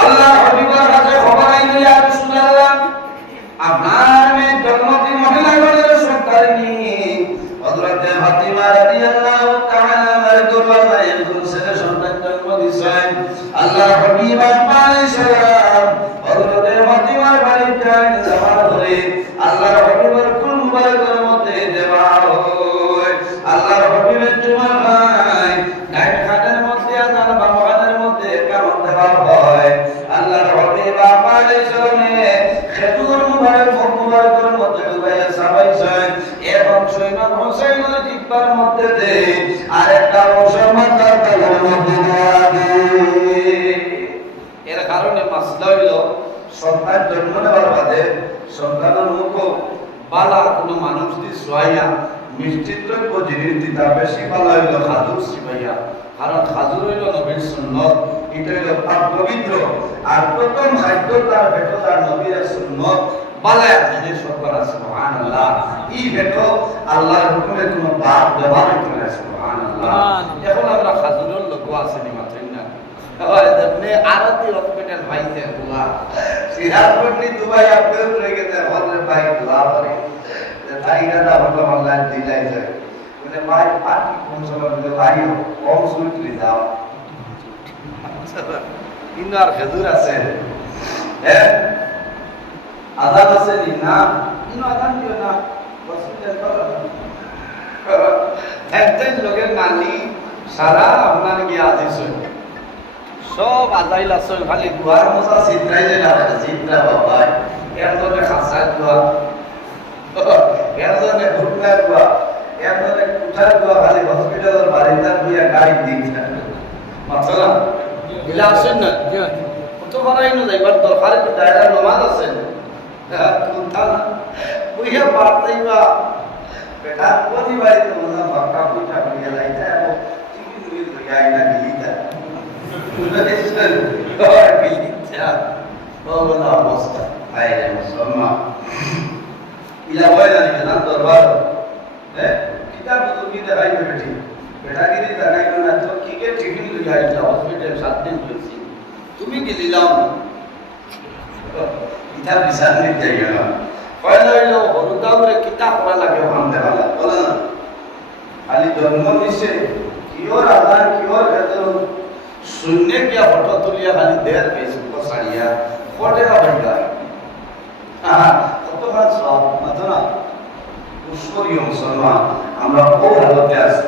আল্লাহ হাবিবের কাছে খবর আইলো ইয়া রাসূলুল্লাহ আপনার মেয়ে জন্মতি মহিলাগণের সন্তানি হযরত ফাতিমা রাদিয়াল্লাহু তাআলা আনহার দরবারে একজন ছেলে সন্তান জন্ম দিয়েছেন আল্লাহ হাবিব আলাইহিস সালাম হযরত ফাতিমার বাড়িতে যাওয়ার পরে আল্লাহ হাবিবের কুল মুবারকের মধ্যে দেওয়া হয় আল্লাহ হাবিবের জুমা ভাই ডাইন খানের মধ্যে আদান বাম খানের মধ্যে কামত দেওয়া হয় আল্লাহ হাবিব আলাইহিস সালামে খেজুর মুবারকের মধ্যে ডুবাইয়া সাবাইছেন এবং সৈয়দ হোসেনের জিহ্বার মধ্যে দে আরেকটা মুসলমান তার তালের মধ্যে এর কারণে মাসলা হইল সন্তান জন্ম নেওয়ার বাদে সন্তানের মুখ বালা কোনো মানুষ দি সোয়াইয়া মিষ্টির দ্রব্য জিনিস দিতা বেশি বালা হইল খাজুর সিবাইয়া কারণ খাজুর হইল নবীর সুন্নত এটা হইল পাক পবিত্র আর প্রথম খাদ্য তার ভেট তার নবীর সুন্নত বালা জিনিস করা সুবহানাল্লাহ এই ভেট আল্লাহর হুকুমে কোনো বাদ ব্যবহার করে সুবহানাল্লাহ এখন আমরা খাজুরের লোক আছে নি মাত্র না হয় আপনি আরতি হসপিটাল ভাইতে দোয়া সিরাজপট্টি দুবাই আপনি রয়ে গেছে হলে ভাই দোয়া করে তাইরা দা হলো আল্লাহ দিলাই যায় বলে ভাই পানি কোন সময় বলে ভাই কম সুইটলি দাও ইনার খেজুর আছে হ্যাঁ আজাদ আছে নি না ইনো আজাদ দিও না হসপিটাল করো একজন লোকের নানি সারা আপনার গিয়ে আজিস সব আজাইল আছে খালি গুহার মশা চিত্রাই যে না চিত্রা বাবা একজনে খাসা গুহা একজনে ঘুটনা গুহা একজনে কুঠার গুহা খালি হসপিটালের বারিন্দা গুয়া গাড়ি দিয়েছে মাত্রা গিলা আসেন না কত বারাই না যাইবার দরকার একটু দায়রা নমাজ আছেন কোনটা না বুঝে পারতেই বা বেটা কোনি বাড়িতে মজা বাক্কা কুঠা করিয়া লাইতা এবং চিকিন মুই লইয়া আইনা গিলিতা গিলিতা বলা অবস্থা আইরে মুসলমান ইলা বয়লা নি না দরবার কিতাব বুজুর্গি দেখাই বেটি বেটাগিরি দেখাই না তো কি কে টিফিন লইয়া আইলা হসপিটাল 7 দিন হইছি তুমি গিলিলাম কিতাব বিসার নি যাইয়া পয়লা হইলো হরুদাউরে কিতাব পড়া লাগে ওখানে বলা বলা খালি জন্ম দিছে কিওর আদান কিওর ভেতর শূন্য কিয়া ফটো তুলিয়া খালি দেড় ফেসবুক সারিয়া ফটেরা ভাইটা কতক্ষণ সব মাত্র না পুষ্করীয় মুসলমান আমরা ও হালতে আছি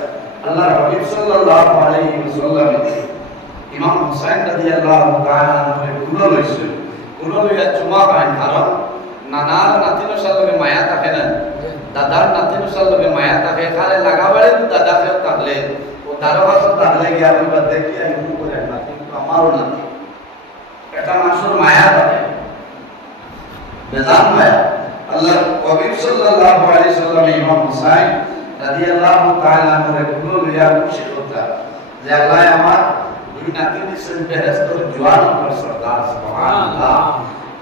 আল্লাহর হাবিব সাল্লাল্লাহু আলাইহি ওয়াসাল্লাম ইমাম হুসাইন রাদিয়াল্লাহু তাআলা আনহু কুলো লইছে কুলো লইয়া চুমা খান কারণ নানার নাতিনের সাথে মায়া থাকে না দাদার নাতিনের সাথে মায়া থাকে খালে লাগাবারে দাদা কেউ থাকলে ও দারো ভাষা থাকলে গিয়ে আমি বা দেখি আমি করে না কিন্তু আমারও নাতি এটা মানুষের মায়া থাকে বেজান মায়া আল্লাহ হাবিব সাল্লাল্লাহু আলাইহি সাল্লাম ইমাম হুসাইন রাদিয়াল্লাহু তাআলা আনহু কুলো লইয়া খুশি হতা যে আল্লাহ আমার দুই নাতি দিছেন বেহেশতের জওয়ান আর সরদার সুবহানাল্লাহ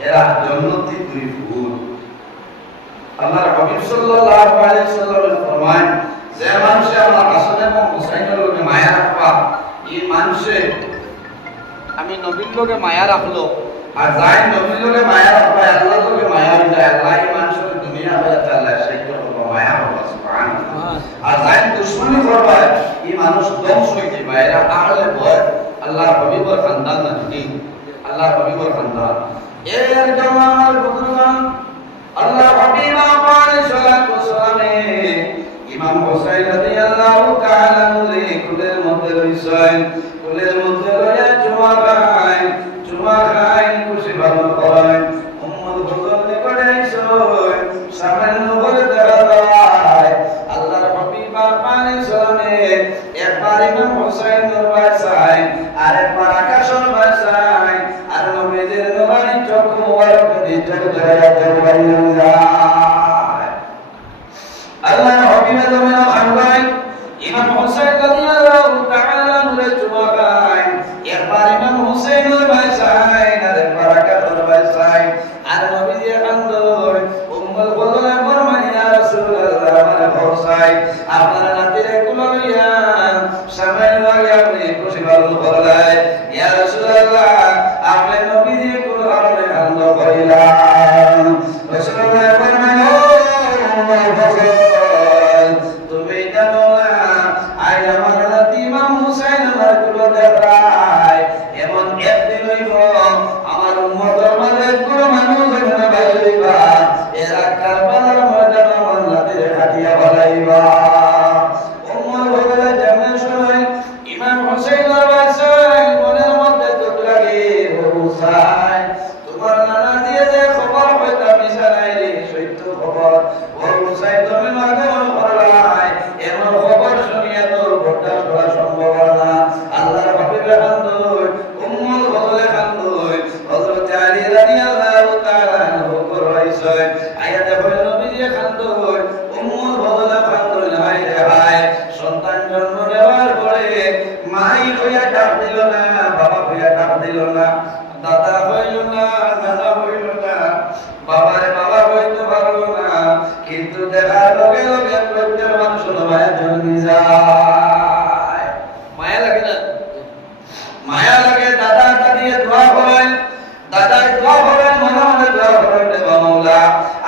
এরা জান্নাতি দুই ফুল আল্লাহর হাবিব সাল্লাল্লাহু আলাইহি সাল্লাম ফরমান যে মানুষ আমার হাসান এবং হুসাইনের লগে মায়া রাখবা এই মানুষে আমি নবীর লগে মায়া রাখলো আর যাই নবীর লগে মায়া রাখবা আল্লাহর লগে মায়া হই যায় আল্লাহ এই মানুষের দুনিয়া হয়ে আল্লাহ সাইতো মায়া হবে সুবহানাল্লাহ আর যাই দুশমনী করবা এই মানুষ ধ্বংস হয়ে যাবে এরা আহলে ভয় আল্লাহর হাবিবের খানদান না ঠিক আল্লাহর হাবিবের খানদান এর জামানার বুজুর্গান আল্লাহ হাবিব আলাইহিস সালাতু ওয়াসালাম ইমাম হুসাইন রাদিয়াল্লাহু তাআলা আনহু কুলের মধ্যে রইছেন কুলের মধ্যে রইয়া জুমা খায় খুশি ভালো করেন উম্মুল ফজল নিকটে আইছেন সামান্য বলে দাঁড়ায় আল্লাহর হাবিব আলাইহিস সালাম একবার ইমাম হুসাইনের বাসায় আরেকবার আকাশের বাসায় আর নবীদের নবী চোখ মুবারক দিয়ে জড়ায়া যায় আল্লাহর হাবিব জমিনা খানবাই ইমাম হুসাইন রাদিয়াল্লাহু তাআলা আনহু জুমা খায় একবার ইমাম হুসাইনের বাসায় আরেকবার আকাশের বাসায় আর নবীদের খানদর উম্মুল ফজল ফরমান ইয়া রাসূলুল্লাহ আমার হুসাইন আপনারা যায়। মায়া লাগে না? মায়া লাগে। দাদা দাদি দোয়া করেন, দাদাই দোয়া করেন, মনে মনে দোয়া করেন, দেবা মাওলা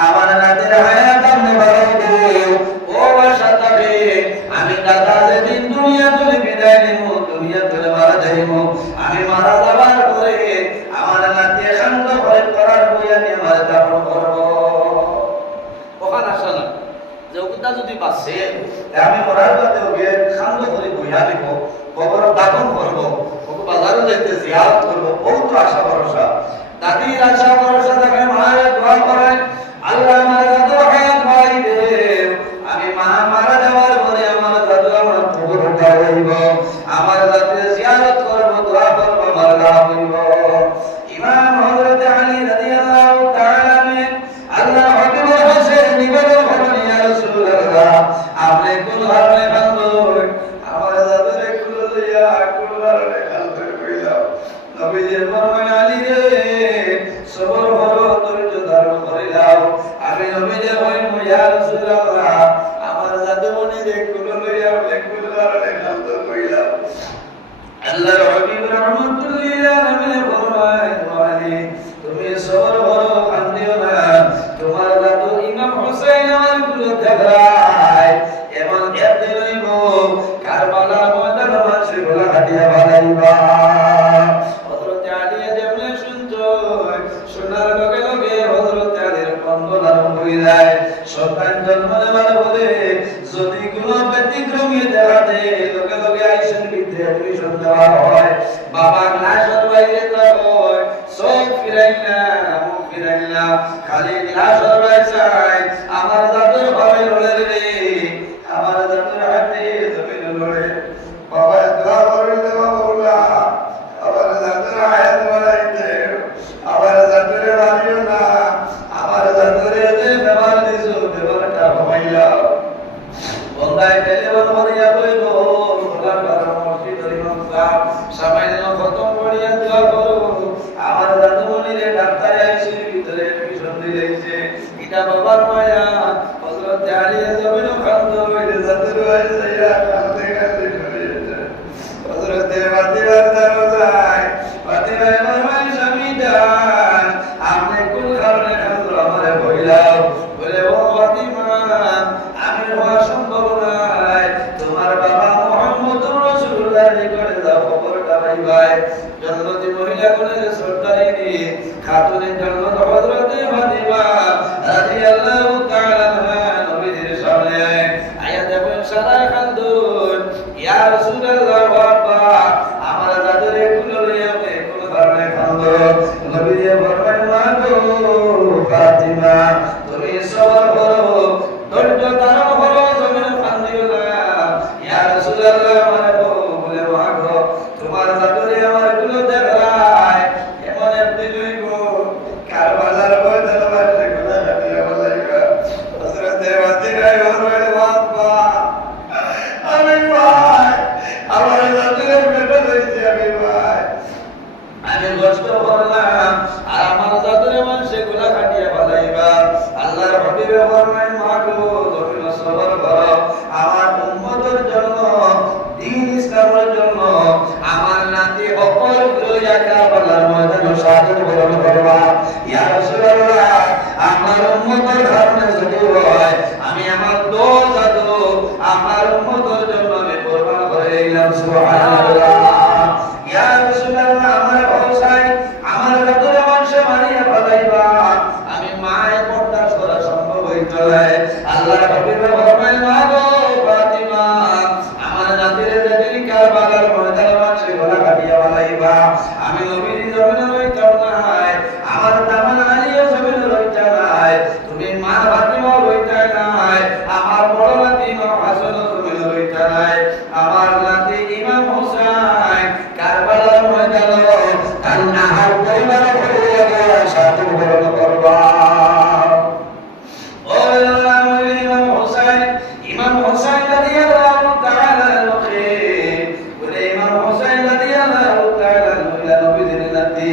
আমার নাতির হায়াত আপনি বাড়াই দিও। ও বাসা তবে আমি দাদা যেদিন দুনিয়া থেকে বিদায় নিব, দুনিয়া থেকে মারা যাইব, আমি মারা যাবার পরে আমার নাতি খান্দ করে করার বইয়া নিয়ে আমার দাফন করব। ওখানে আসে না যে ওটা যদি বাঁচে আমি মরার বাদে ওকে খান্দ করে বইয়া নিব, কবর দাফন করব, ওকে বাজারে যাইতে জিয়ারত করব, বহুত আশা ভরসা। দাদির আশা ভরসা দেখে মায়ের দোয়া করেন, আল্লাহ আমার দাদু হায়াত বাড়াই দে, আমি মা মারা যাওয়ার পরে আমার দাদু আমার কবর উঠাইব, আমার দাদুর জিয়ারত করব, দোয়া করব, আমার লাভ হইব। ইমাম হযরত আলী রাদিয়াল্লাহু তাআলা আনহু আল্লাহ হযরত হোসেন নিবেদন করেন, ইয়া রাসূলুল্লাহ আপনি কোন ধরনের বান্ধব আমার দাদুর কুল লইয়া কুলবারে কালবে কইলাম, নবীজি ফরমান আলী রে সবর করো, ধৈর্য ধারণ করে দাও। আমি নবীজি বলেন, ইয়া রাসূলুল্লাহ আমার দাদু মনি রে কুল লইয়া কুলবারে কালবে কইলাম। আল্লাহর হাবিব রাহমাতুল্লিল আলামিন ফরমায়, আলী তুমি সবর করো, কান্দিও না, তোমার দাদু ইমাম হোসেন আমার কুলে দেখায় এমন একদিন হইব কারবালার ময়দানে মানুষ গলা কাটিয়া বাড়াইবা। হযরত আলী যেমন শুনতো, শোনার লগে লগে হযরত আলীর কন্দন আরম্ভ হয়ে যায়। সন্তান জন্ম নেওয়ার পরে যদি কোনো ব্যতিক্রমী দেখা দেয়, লগে লগে আইসেন ভিতরে অ্যাডমিশন দেওয়া হয়, বাবা ক্লাসের বাইরে হয়, চোখ ফিরাই না, মুখ ফিরাই না, খালি ক্লাসের বাইরে চাই। আমার দাদুর ভাবে লড়ে রে, আমার দাদুর হাতে জমিনে লড়ে, বাবা দোয়া করেন দেবা মাওলা আমার দাদুর হায়াত বাড়াইতে, আমার দাদুর বাড়িও না, আমার দাদুর যে ব্যবহার দিছো ব্যবহারটা কমাইলাও। বন্দায় টেলিফোন করিয়া কইব, খোলার পরামর্শী ধরিমাম সাহেব সামান্য খতম করিয়া দোয়া করো, আমার দাদু মনিরে ডাক্তারে আইসি ভিতরে এডমিশন দিয়েছে, এটা বাবার মায়া। হযরত আলী জমিন খান্দ হইলে দাদুর আইসা কাঁদতে কাঁদতে চলে হযরত ফাতিমার দরজায়, ফাতিমা আমার স্বামী যান আপনি কোন কারণে খান্দ আমারে কইলাও, বলে ও ফাতিমা আমি হওয়া সম্ভব নয়, তোমার বাবা মুহাম্মদুর রাসূলুল্লাহ নিকটে যাও, খবরটা পাইবাই। জন্নতি মহিলা কোনের সরকারি নি খাতুনের জন্নত হযরত ফাতিমা রাদিয়াল্লাহু তাআলা আনহা নবীর সামনে আয়া দেখেন সারা খান্দুন, ইয়া রাসূলুল্লাহ বাবা আমার দাদুরে কুল লইয়া কোন কারণে খান্দো। নবী ফরমান, মা গো ফাতিমা তুমি সবর করো, ধৈর্য ধারণ করো, তুমি কান্দিও না। ইয়া রাসূলুল্লাহ মানে বলে, মা গো তোমার দাদুরে আমার কুল দেখায় এমন একদিন হইব কারবালার ময়দানে মাঠে গলা কাটিয়া বলাইবা। হযরত ফাতিমা বলেন, বাবা আমি ভাই আমার দাদুরে পেটে লইছি, আমি ভাই আমি কষ্ট করলাম আর আমার দাদুরে মানুষে গলা কাটিয়া বলাইবা। আল্লাহর হাবিব ফরমায়, মা গো তুমি সবর করো, আমার উম্মতের জন্য, দ্বীন ইসলামের জন্য আমার নাতি অপর লইয়া কারবালার ময়দানে শাহাদাত বরণ করবা। ইয়া রাসূলুল্লাহ আমার উম্মতের কারণে যদি হয় আমি আমার দো জাদু আমার উম্মতের জন্য আমি কুরবান করে দিলাম। সুবহানাল্লাহ। ইয়া রাসূলুল্লাহ আমার ভরসায় আমার দাদুর বংশ মারিয়া বলাইবা, আমি মায়ের বরদাস্ত করা সম্ভব হইতো না। আল্লাহর হাবিব ফরমায়, মা গো ফাতিমা আমার নাতির যেদিন কারবালার ময়দানে মাঝে গলা কাটিয়া বলাইবা, আমি নবীর জমিনে রইতাম না, আমার দামান আলীও জমিনে রইতা নাই, তুমি মা ফাতিমা রইতা নাই, আমার বড় নাতি ইমাম হাসান জমিনে রইতা নাই, আমার নাতি ইমাম হোসেন কারবালার ময়দানে তানহার পরিবার হইয়া গিয়া শাহাদাত বরণ করবা। ও ইমাম হোসেন, ইমাম হোসেন রাদিয়াল্লাহু তাআলা আনহু, বলে ইমাম হোসেন রাদিয়াল্লাহু তাআলা আনহু নবীর নাতি।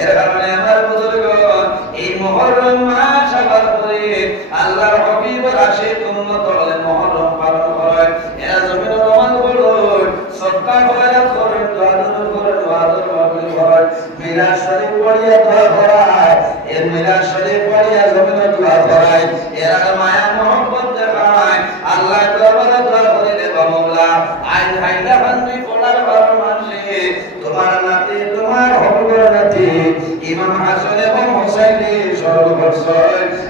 এর কারণে আমার বুজুর্গগণ এই মুহররম মাস আবার করে আল্লাহর হাবিবের আশিক উম্মত হলে মুহররম পালন করে। এরা জমিনে বামলা আইন হাইলা বান্দি পড়ার বারো মাসে তোমার নাতি তোমার হবর নাতি ইমাম হাসান এবং হোসেনকে স্মরণ করছো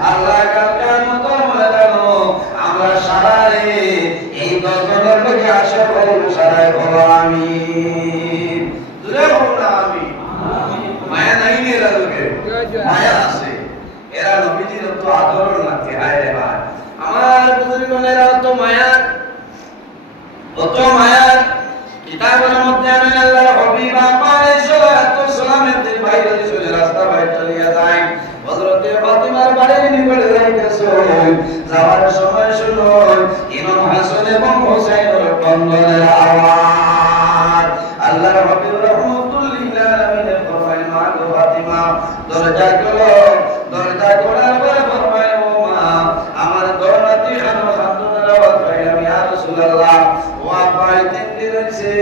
আল্লাহ কালকার মতো জানো আমরা সারারে এই গজলের লোকে আশা করি সারায় বলো আমিন দুরে বলো না আমিন মায়া নাই এরা লোকে মায়া আছে এরা নবীজির তো আদর লাগে হায় রে ভাই আমার বুজুর্গনেরা তো মায়া অত মায়া কিতাবের মধ্যে আমি আল্লাহর হাবিব আলাইহিস সালাতু সালামের দিন বাইরে চলে রাস্তা বাইরে চলিয়া যায় হযরতে ফাতিমার বাড়ির নিকটে যাইতেছে যাওয়ার সময় শুনো ইমাম হাসান এবং হোসেনের কন্দনের আওয়াজ আল্লাহর হাবিব রাহমাতুল্লাহি আলাইহি ফরমায় মা গো ফাতিমা দরজা খোলো দরজা খোলার পরে ফরমায় ও মা আমার দরজাটি খানো খান্দনের আওয়াজ পাই আমি ইয়া রাসূলুল্লাহ ও আপাই তিন দিন হইছে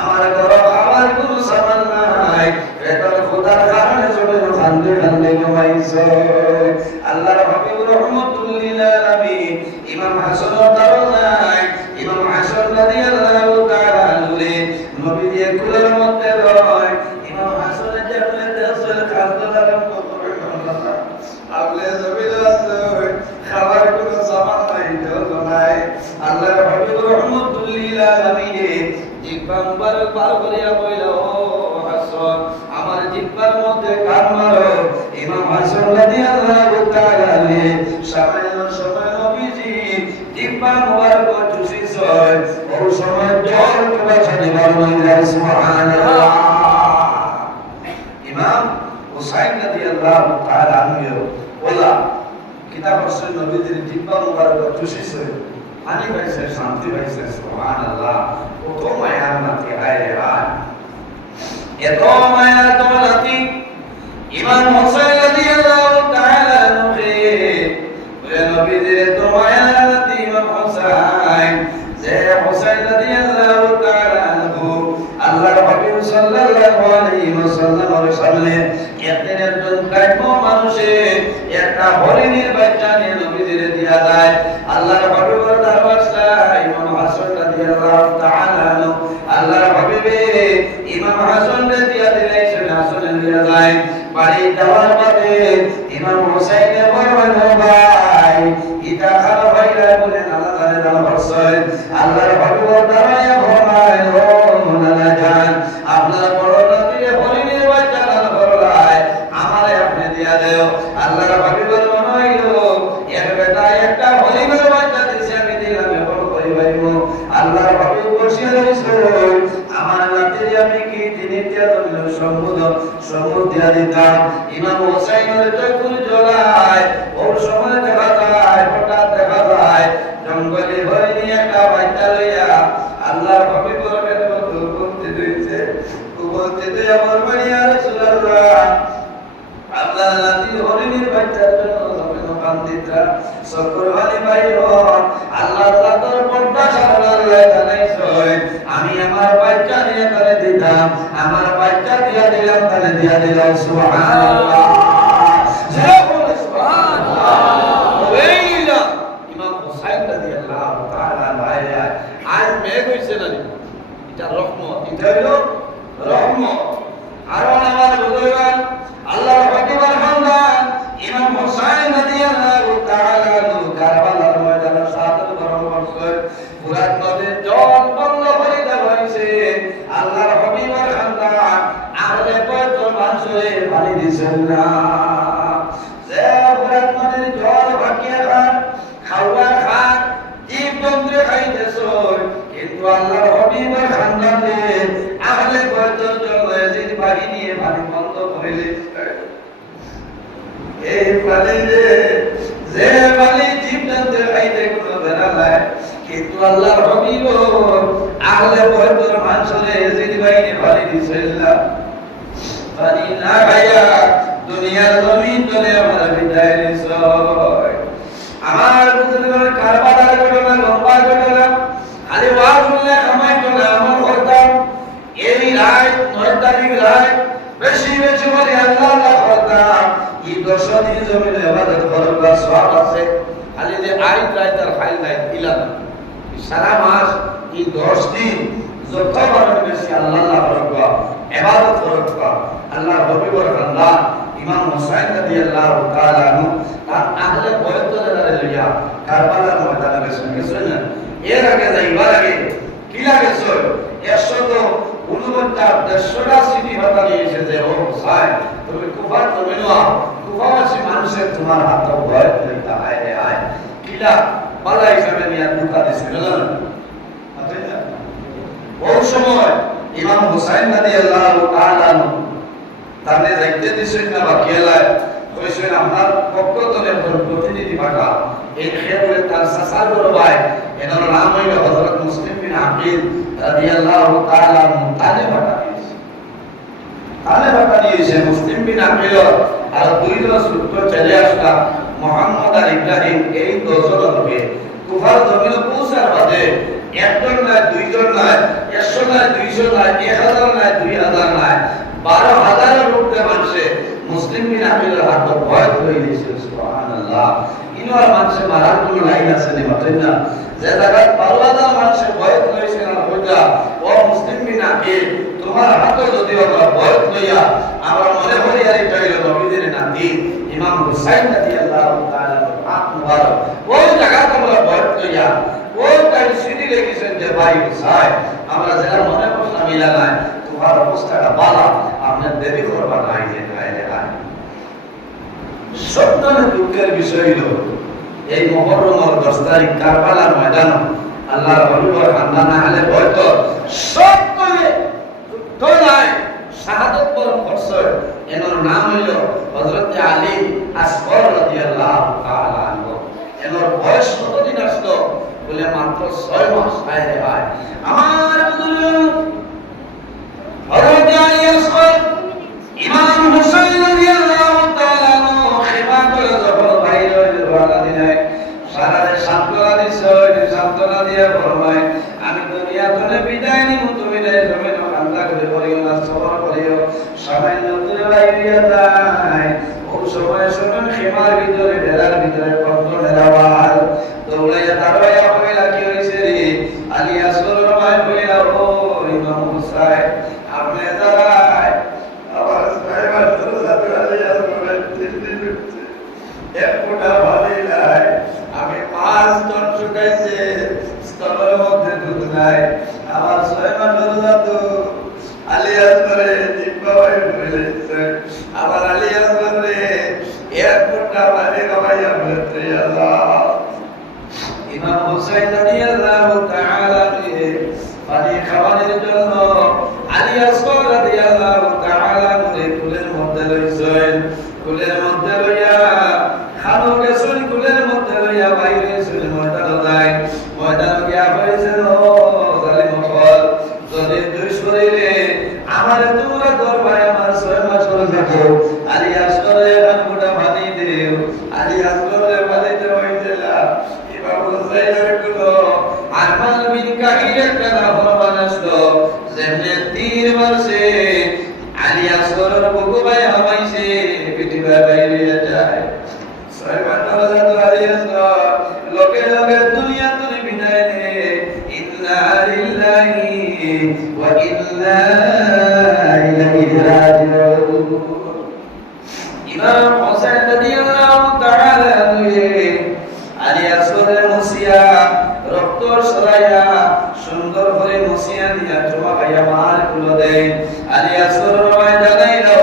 আমার ঘর খাবার কোনো সামান নাই এটা খোদার কারণে চলে খান্দে খান্দে ঘুমাইছে আল্লাহর হাবিব রাহমাতুল্লাহি আলাইহি ইমাম হাসান দারুনাই ইমাম হাসান রাদিয়াল্লাহু তাআলা আনহু নবীজি কুলের মধ্যে রয় ইমাম হাসানের যেমন দেশে খাদ্য আরম্ভ করে আল্লাহ জমিদার খাবার কোনো সামান নাই জল নাই আল্লাহর হাবিব রাহমাতুল্লাহি আলাইহি জিব্বার পার করিয়া কইল ও হাসান আমার জিব্বার মধ্যে কান মারো ইমাম হাসান রাদিয়াল্লাহু তাআলা সামান্য সময় নবীজি জিব্বা মুবারক চুষিছে ও সময় জল করেছে নিবার সুবহানাল্লাহ ইমাম হুসাইন রাদিয়াল্লাহু তাআলা আনহু বলা কিতাব রাসূল নবীজির জিব্বা মুবারক চুষিছে পানি পাইছে শান্তি পাইছে সুবহানাল্লাহ কত মায়া নাতি হায় রে ভাই এত মায়া তো নাতি ইমাম হুসাইন রাদিয়াল্লাহু তাআলা আনহু বলে নবীজির তো মায়া নাতি ইমাম হুসাইন যে হুসাইন রাদিয়াল্লাহু তাআলা আনহু আল্লাহর হাবিব সাল্লাল্লাহু আলাইহি ওয়াসাল্লামের সামনে একজন কাইম মানুষে একটা হরিণের বাচ্চা নিয়ে নবীজির দিয়া যায় আল্লাহর হাবিবের দরবারে ইমাম হাসান রাদিয়াল্লাহু তাআলা আনহু আল্লাহর হাবিবে ইমাম হাসান দিয়া দিলেন হাসান দিয়া যায় বাড়ি যাওয়ার পথে ইমাম হুসাইনের বললেন ও ভাই ইটা খারাপ ভাইরা বলে নানা জানে না বলছেন আল্লাহর হাবিবের দরবারে ফরমায় ও নানা জান আপনারা বড় নবীর হরিণের বাচ্চা নানা বললায় আমারে আপনি দিয়া দেও আল্লাহর হাবিবের মনে হইল এর বেটা একটা হরিণের বাচ্চা দিছে আমি দিলাম বড় করি ভাইব আল্লাহর হাবিব বসিয়া রইছে আমার নাতি আমি কি জিনিস দিয়া দিল সম্মুখ দিয়া দিতাম ইমাম হুসাইনের চক্ষু জ্বলায় ওর সময় দেখা যায় হঠাৎ দেখা যায় জঙ্গলে হরিণী একটা বাচ্চা লইয়া আল্লাহর হাবিবের খেদমত করতে দিয়েছে উপস্থিত আমার বাড়ি আর রাসূলুল্লাহ আল্লাহ নাতি হরিণীর বাচ্চার জন্য জমিন কান্দিতা সকল ভালি বাইর আল্লাহ তাআলার পর্দা সারাল্লাহ জানাইছে আমি আমার বাচ্চা নিয়ে তারে দিতাম আমার বাচ্চা দিয়া দিলাম তারে দিয়া দিলাম সুবহানাল্লাহ সুবহানাল্লাহ ওয়াইলা ইমাম হুসাইন রাদিয়াল্লাহু তাআলা ভাইয়া আজ মেঘ হইছে না এটা রহমত এটা হলো রহমত আর আমার বুজুর্গান আল্লাহর হাবিবের খানদান ইমাম হুসাইন রাদিয়াল্লাহু তাআলা আনহু কারবালার ময়দানে সাদর বরণ করছে ফুরাত নদীর জল বন্ধ করে দেওয়া হয়েছে আল্লাহর হাবিবের খানদান আহলে বাইত মানুষের পানি দিছেন না যে ফুরাত নদীর জল ভাকিয়ে খান খাওয়া খান জীবজন্তু খাইতেছে কিন্তু আল্লাহর হাবিবের খানদানে আহলে বাইতের জন্য এজিদ বাহিনী পানি বন্ধ করে এই পানি যে পানি জীবজন্তু খাইতে কোনো বেড়া নাই কিন্তু আল্লাহর হাবিব আহলে বাইতের মানুষের এজিদ বাহিনী পানি দিছেন না পানি না খাইয়া দুনিয়ার জমিন তলে আমরা বিদায় নিছে আমার বুজুর্গের কারবালার ঘটনা লম্বা ঘটনা খালি ওয়াজ শুনলে কামাইতো না আমার করতাম এই রাত 9 তারিখ রাত বেশি বেশি বলে আল্লাহ আল্লাহ করতাম এই 10 দিন জমিনে ইবাদত করার সওয়াব আছে খালি যে আইত রাত আর ফাইল নাই ইলা সারা মাস এই 10 দিন যত পারেন বেশি আল্লাহ রাব্বা ইবাদত করবা। আল্লাহ হাবিবুর খানদান ইমাম হুসাইন রাদিয়াল্লাহু তাআলা আনহু তার আহলে বয়তরে লইয়া কারবালার ময়দানে গেছেন। এর আগে যাইবার আগে কি লাগেছে 149টা সিটি হতা নিয়েছে যে ও হুসাইন তুমি কুফার জমিন কুফাবাসী মানুষের তোমার হাত ভয় লইতা আয় রে আয় কিলা পালা হিসাবে নিয়ে দুটা দিছিল না। ওই সময় ইমাম হুসাইন রাদিয়াল্লাহু তাআলা আনহু তারে যাইতে দিছেন না বাকিয়ালায় কইছেন আপনার পক্ষ থেকে প্রতিনিধি পাঠা এই খেয়ালে তার সাসার বড় ভাই এনার নাম হইল হযরত মুসলিম বিন আকিল রাদিয়াল্লাহু তাআলা আনহু তারে পাঠা দিয়েছে মুসলিম বিন আকিল আর দুইজন সূত্র চলে আসলা মুহাম্মদ আর ইব্রাহিম এই দুজন লোকে কুফার জমিনে পৌঁছার বাদে একজন নয় দুইজন নয় 100 নয় 200 নয় 1000 নয় 2000 নয় 12000 লোককে মানুষে মুসলিম বিন আকিলের হাত ভয় হয়ে গেছে। সুবহানাল্লাহ। ইনার মানুষে মারার কোনো লাইন আছে নি মাতেন না যে জায়গা 12000 মানুষে ভয় হয়েছে না হইতা ও মুসলিম বিন আকিল তোমার হাতে যদি আমরা ভয় লইয়া আমরা মনে করি আর এটা হলো নবীদের নাতি ইমাম হুসাইন রাদিয়াল্লাহু তাআলা হাত মুবারক ওই জায়গা আমরা ভয় লইয়া ওই টাইম সিটি লেগেছেন যে ভাই হুসাইন আমরা যারা মনে করলাম মিলা নাই তোমার অবস্থাটা ভালো আপনার দেরি করবা নাই যে নাই রে নাই। সবচেয়ে দুঃখের বিষয় হলো এই মুহররমের 10 তারিখ কারবালার ময়দানে আল্লাহর হাবিবের খানদান আহলে বয়ত সবচেয়ে দুঃখদায়ক শাহাদাত বরণ করছে এর নাম হইল হযরত আলী আসগর রাদিয়াল্লাহু তাআলা আনহু। এর বয়স কতদিন আসলো বলে মাত্র 6 মাস। আয় রে ভাই আমার বুজুর্গ হযরত আলী আসগর ইমাম হুসাইন রাদিয়াল্লাহু তাআলা আনহু খিমা করে যখন বাইরে হইল রওনা দিনে সারা সান্তনা দিছে সান্তনা দিয়া ফরমায় আমি দুনিয়া থেকে বিদায় নিব তুমি নাই জমিন কান্দা করে করিও না সবর করিও সামান্য দূরে বাইরিয়া যায় ও সময় শুনুন খিমার ভিতরে ডেরার ভিতরে কন্ট্রোলের আওয়াজ দৌড়াইয়া দাঁড়াইয়া হইলা কি হইছে রে আলী আসগর ভাই হইলা ও ইমাম হুসাইন আপনি দাঁড়ায় আবার সাহেবার সাথে আলী আসগর এক ফোঁটা ভালো নাই আমি 5 টন শুকাইছে স্তরের মধ্যে দুধ নাই আমার 6 মাস হলো তো আলী আসগরে জিব্বা ভাই বলেছে আবার আলী আসগরে এক ফোঁটা পানি খাওয়াইয়া বলেছে আল্লাহ ইমাম হুসাইন রাদিয়াল্লাহু তাআলা পানি খাওয়ানোর জন্য আলী আসগর রাদিয়াল্লাহু তাআলা কুলের মধ্যে লইছেন কুলের মধ্যে লইয়া খানো গেছেন কুলের মধ্যে লইয়া বাইরে ছিল ময়দানে যায় ময়দানে গিয়া হয়েছে ও জালিম ফল যদি দুই শরীরে আমার তোমরা দরবারে আমার 6 মাস হলো দেখো আলী আসগরে এক ফোঁটা পানি দিও আলী আসগরে পানি দিতে হইছিলা ইমাম হুসাইনের গুলো আরমান বিন কাহির একটা ফরমান আসলো যেমনে 3 মাসে আলী আসগরের বুকু ভাই হামাইছে পিটি ভাই বাইরে যায় লোকে লোকে দুনিয়া তুলি বিদায় নে ইন্না লিল্লাহি ওয়া ইন্না ইলাইহি রাজিউন। ইমাম হুসাইন রাদিয়াল্লাহু তাআলা আলী আসগরের মুসিয়া রক্ত সরাইয়া সুন্দর করে মুসিয়া দিয়া জমা ভাইয়া মার গুলো দেয় আলী আসগরের ভাই জানাই দাও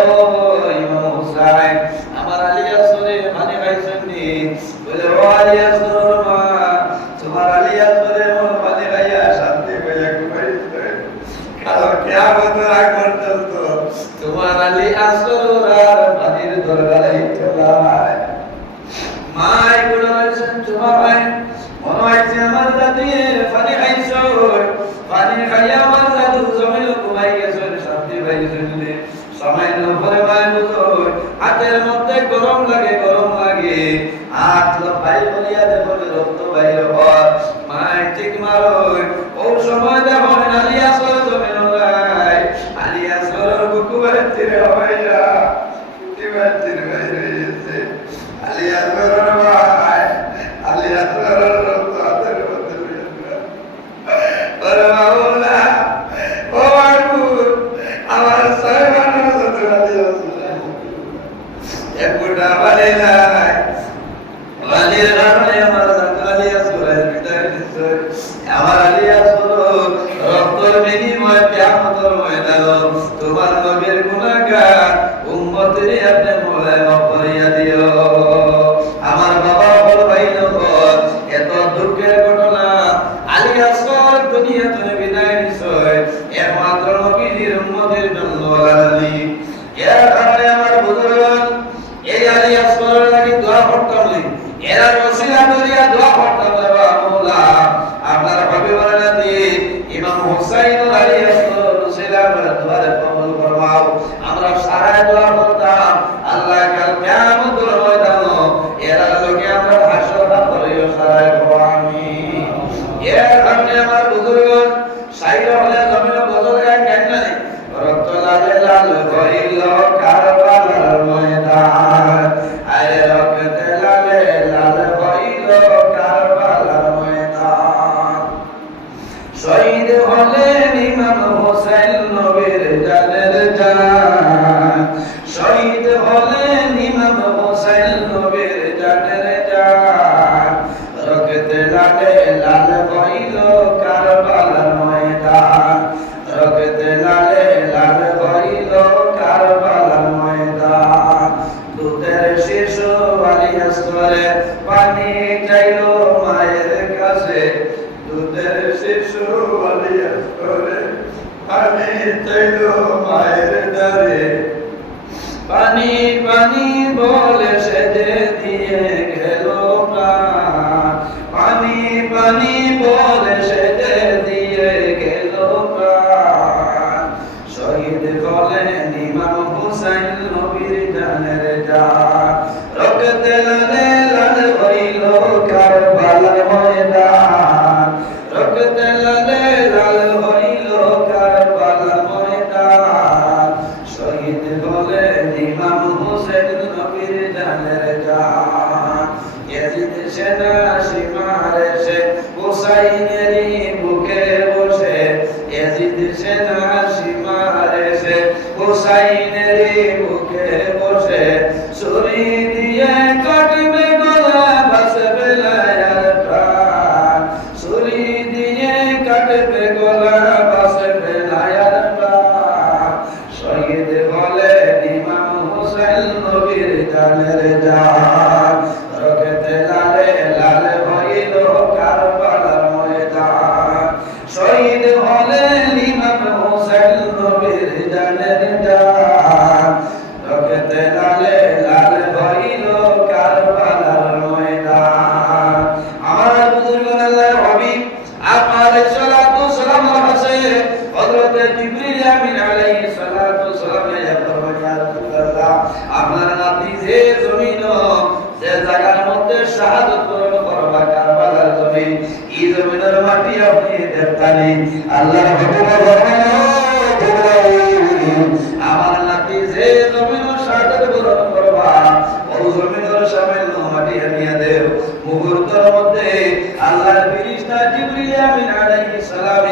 ইমাম হুসাইন আমার আলী আসগরে মানে খাইছেন নি বলে ও আলী আসগরের মা তোমার আলী আসগরে মন পানি খাইয়া শান্তি পেয়ে ঘুমাইছে কারণ কিয়ামত রাগ পর্যন্ত তোমার আলী আসগরের আর পানির দরকারই চলাই মাই গুলো আছেন তোমার ভাই মনে হইছে আমার দাদি পানি খাইছো পানি খাইয়া আমার দাদু জমিনে ঘুমাই গেছে শান্তি পাইছে সময় পরে ভাই বুঝো হাতের মধ্যে গরম লাগে হাত ভাই বলিয়া দেখো রক্ত বাইরে হয় মাই ঠিক মারো ও সময় দেখো আলী আসগর জমিনে নাই আলী আসগরের বুকু বাইরে তীরে হইয়া তীরে বাইরে এসে আলী আসগরের ভাই আলী আসগরের রক্ত হাতের মধ্যে ওরে মাওলা ও মাহবুব আমার সাইবানের সাথে রাজি আছে একটা বালি নাই বালির কারণে আমার আলিয়া সুরায় বিদায় দিচ্ছে আমার আলিয়া সুর রক্তের বিনিময়ে কিয়ামতের ময়দানে তোমার নবীর গুনাহগার উম্মতের আপনি মোলায় মাফ করিয়া দিও আমার বাবা বড় ভাই নগর এত দুঃখের ঘটনা আলিয়া সুর দুনিয়া থেকে বিদায় দিচ্ছে একমাত্র নবীর উম্মতের জন্য আলী এর কারণে আমার বুজুর্গগণ এই আলিয়া সুর লাগি দোয়া করতাম এরা ওসিলা করিয়া দোয়া করতাম বাবা মাওলা আপনার হাবিবের নাতি ইমাম হুসাইন আলাইহিস সালাম দোয়ারে কবুল ফরমাও আমরা সারা দোয়া করতাম আল্লাহ কাল কিয়ামতের ময়দানে এরা লোকে আমরা হাসর করিও সারা আমিন এর কারণে আমার বুজুর্গগণ সাইর হলে জমিনে বদল গায় কেন নাই রক্ত লালে লাল হইল কারবালার ময়দান আরে রক্ত লালে লাল হইল কারবালার ময়দান শহীদ হলেন ইমাম হোসেন নবীর জানের জান শহীদ হলেন ইমাম হোসেন নবীর জানের জান রক্ত লালে লাল হইল কারবালার ময়দান রক্ত লালে লাল হইল কারবালার ময়দান দুধের শিশু আলিয়া স্তরে পানি চাইল মায়ের কাছে দুধের শিশু আলিয়া স্তরে পানি চাইল মায়ের দ্বারে পানি পানি বলে সেজে দিয়ে গেল প্রাণ পানি পানি বলে সেজে দিয়ে গেল প্রাণ শহীদ হলেন ইমাম হুসাইন নবীর জানের জান রক্তে লালে লাল হইল কারবালার ময়দান রক্তে লালে লাল হইল কারবালার ময়দান শহীদ হলেন ইমাম হুসাইন নবীর জানের জান ইয়াজিদ সেনা সীমারে সে হুসাইনেরই বুকে বসে ইয়াজিদ সেনা সীমারে সে হুসাইনেরই বুকে বসে ছুরি দিয়ে কাটবে গলা বাঁচবে লায়ার প্রাণ ছুরি দিয়ে কাটবে গলা বাঁচবে লায়ার প্রাণ শহীদ হলেন ইমাম হোসেন নবীর জানের জান রক্তে লালে লাল হইল কারবালার ময়দান শহীদ হলেন ইমাম হোসেন নবীর জানের জান রক্তে লালে লাল হইল কারবালার ময়দান আমার বুজুর্গগণ আল্লাহর হাবিব আপনার সালাতু সালাম আছে হযরত জিবরিল আমিন আলাইহিস সালাতু সালাম ইয়া ফরমান ইয়া রাসূলুল্লাহ আপনার নাতি যে জমিন যে জায়গার মধ্যে শাহাদাত বরণ করবা কারবালার জমিন এই জমিনের মাটি আপনি দেবতানি আল্লাহর হুকুমে আমার নাতি যে জমিন শাহাদাত বরণ করবা ওই জমিনের সামনে মাটি আনিয়া দেও মুহূর্তের মধ্যে আল্লাহর ফেরেশতা জিবরিল আমিন আলাইহিস সালাম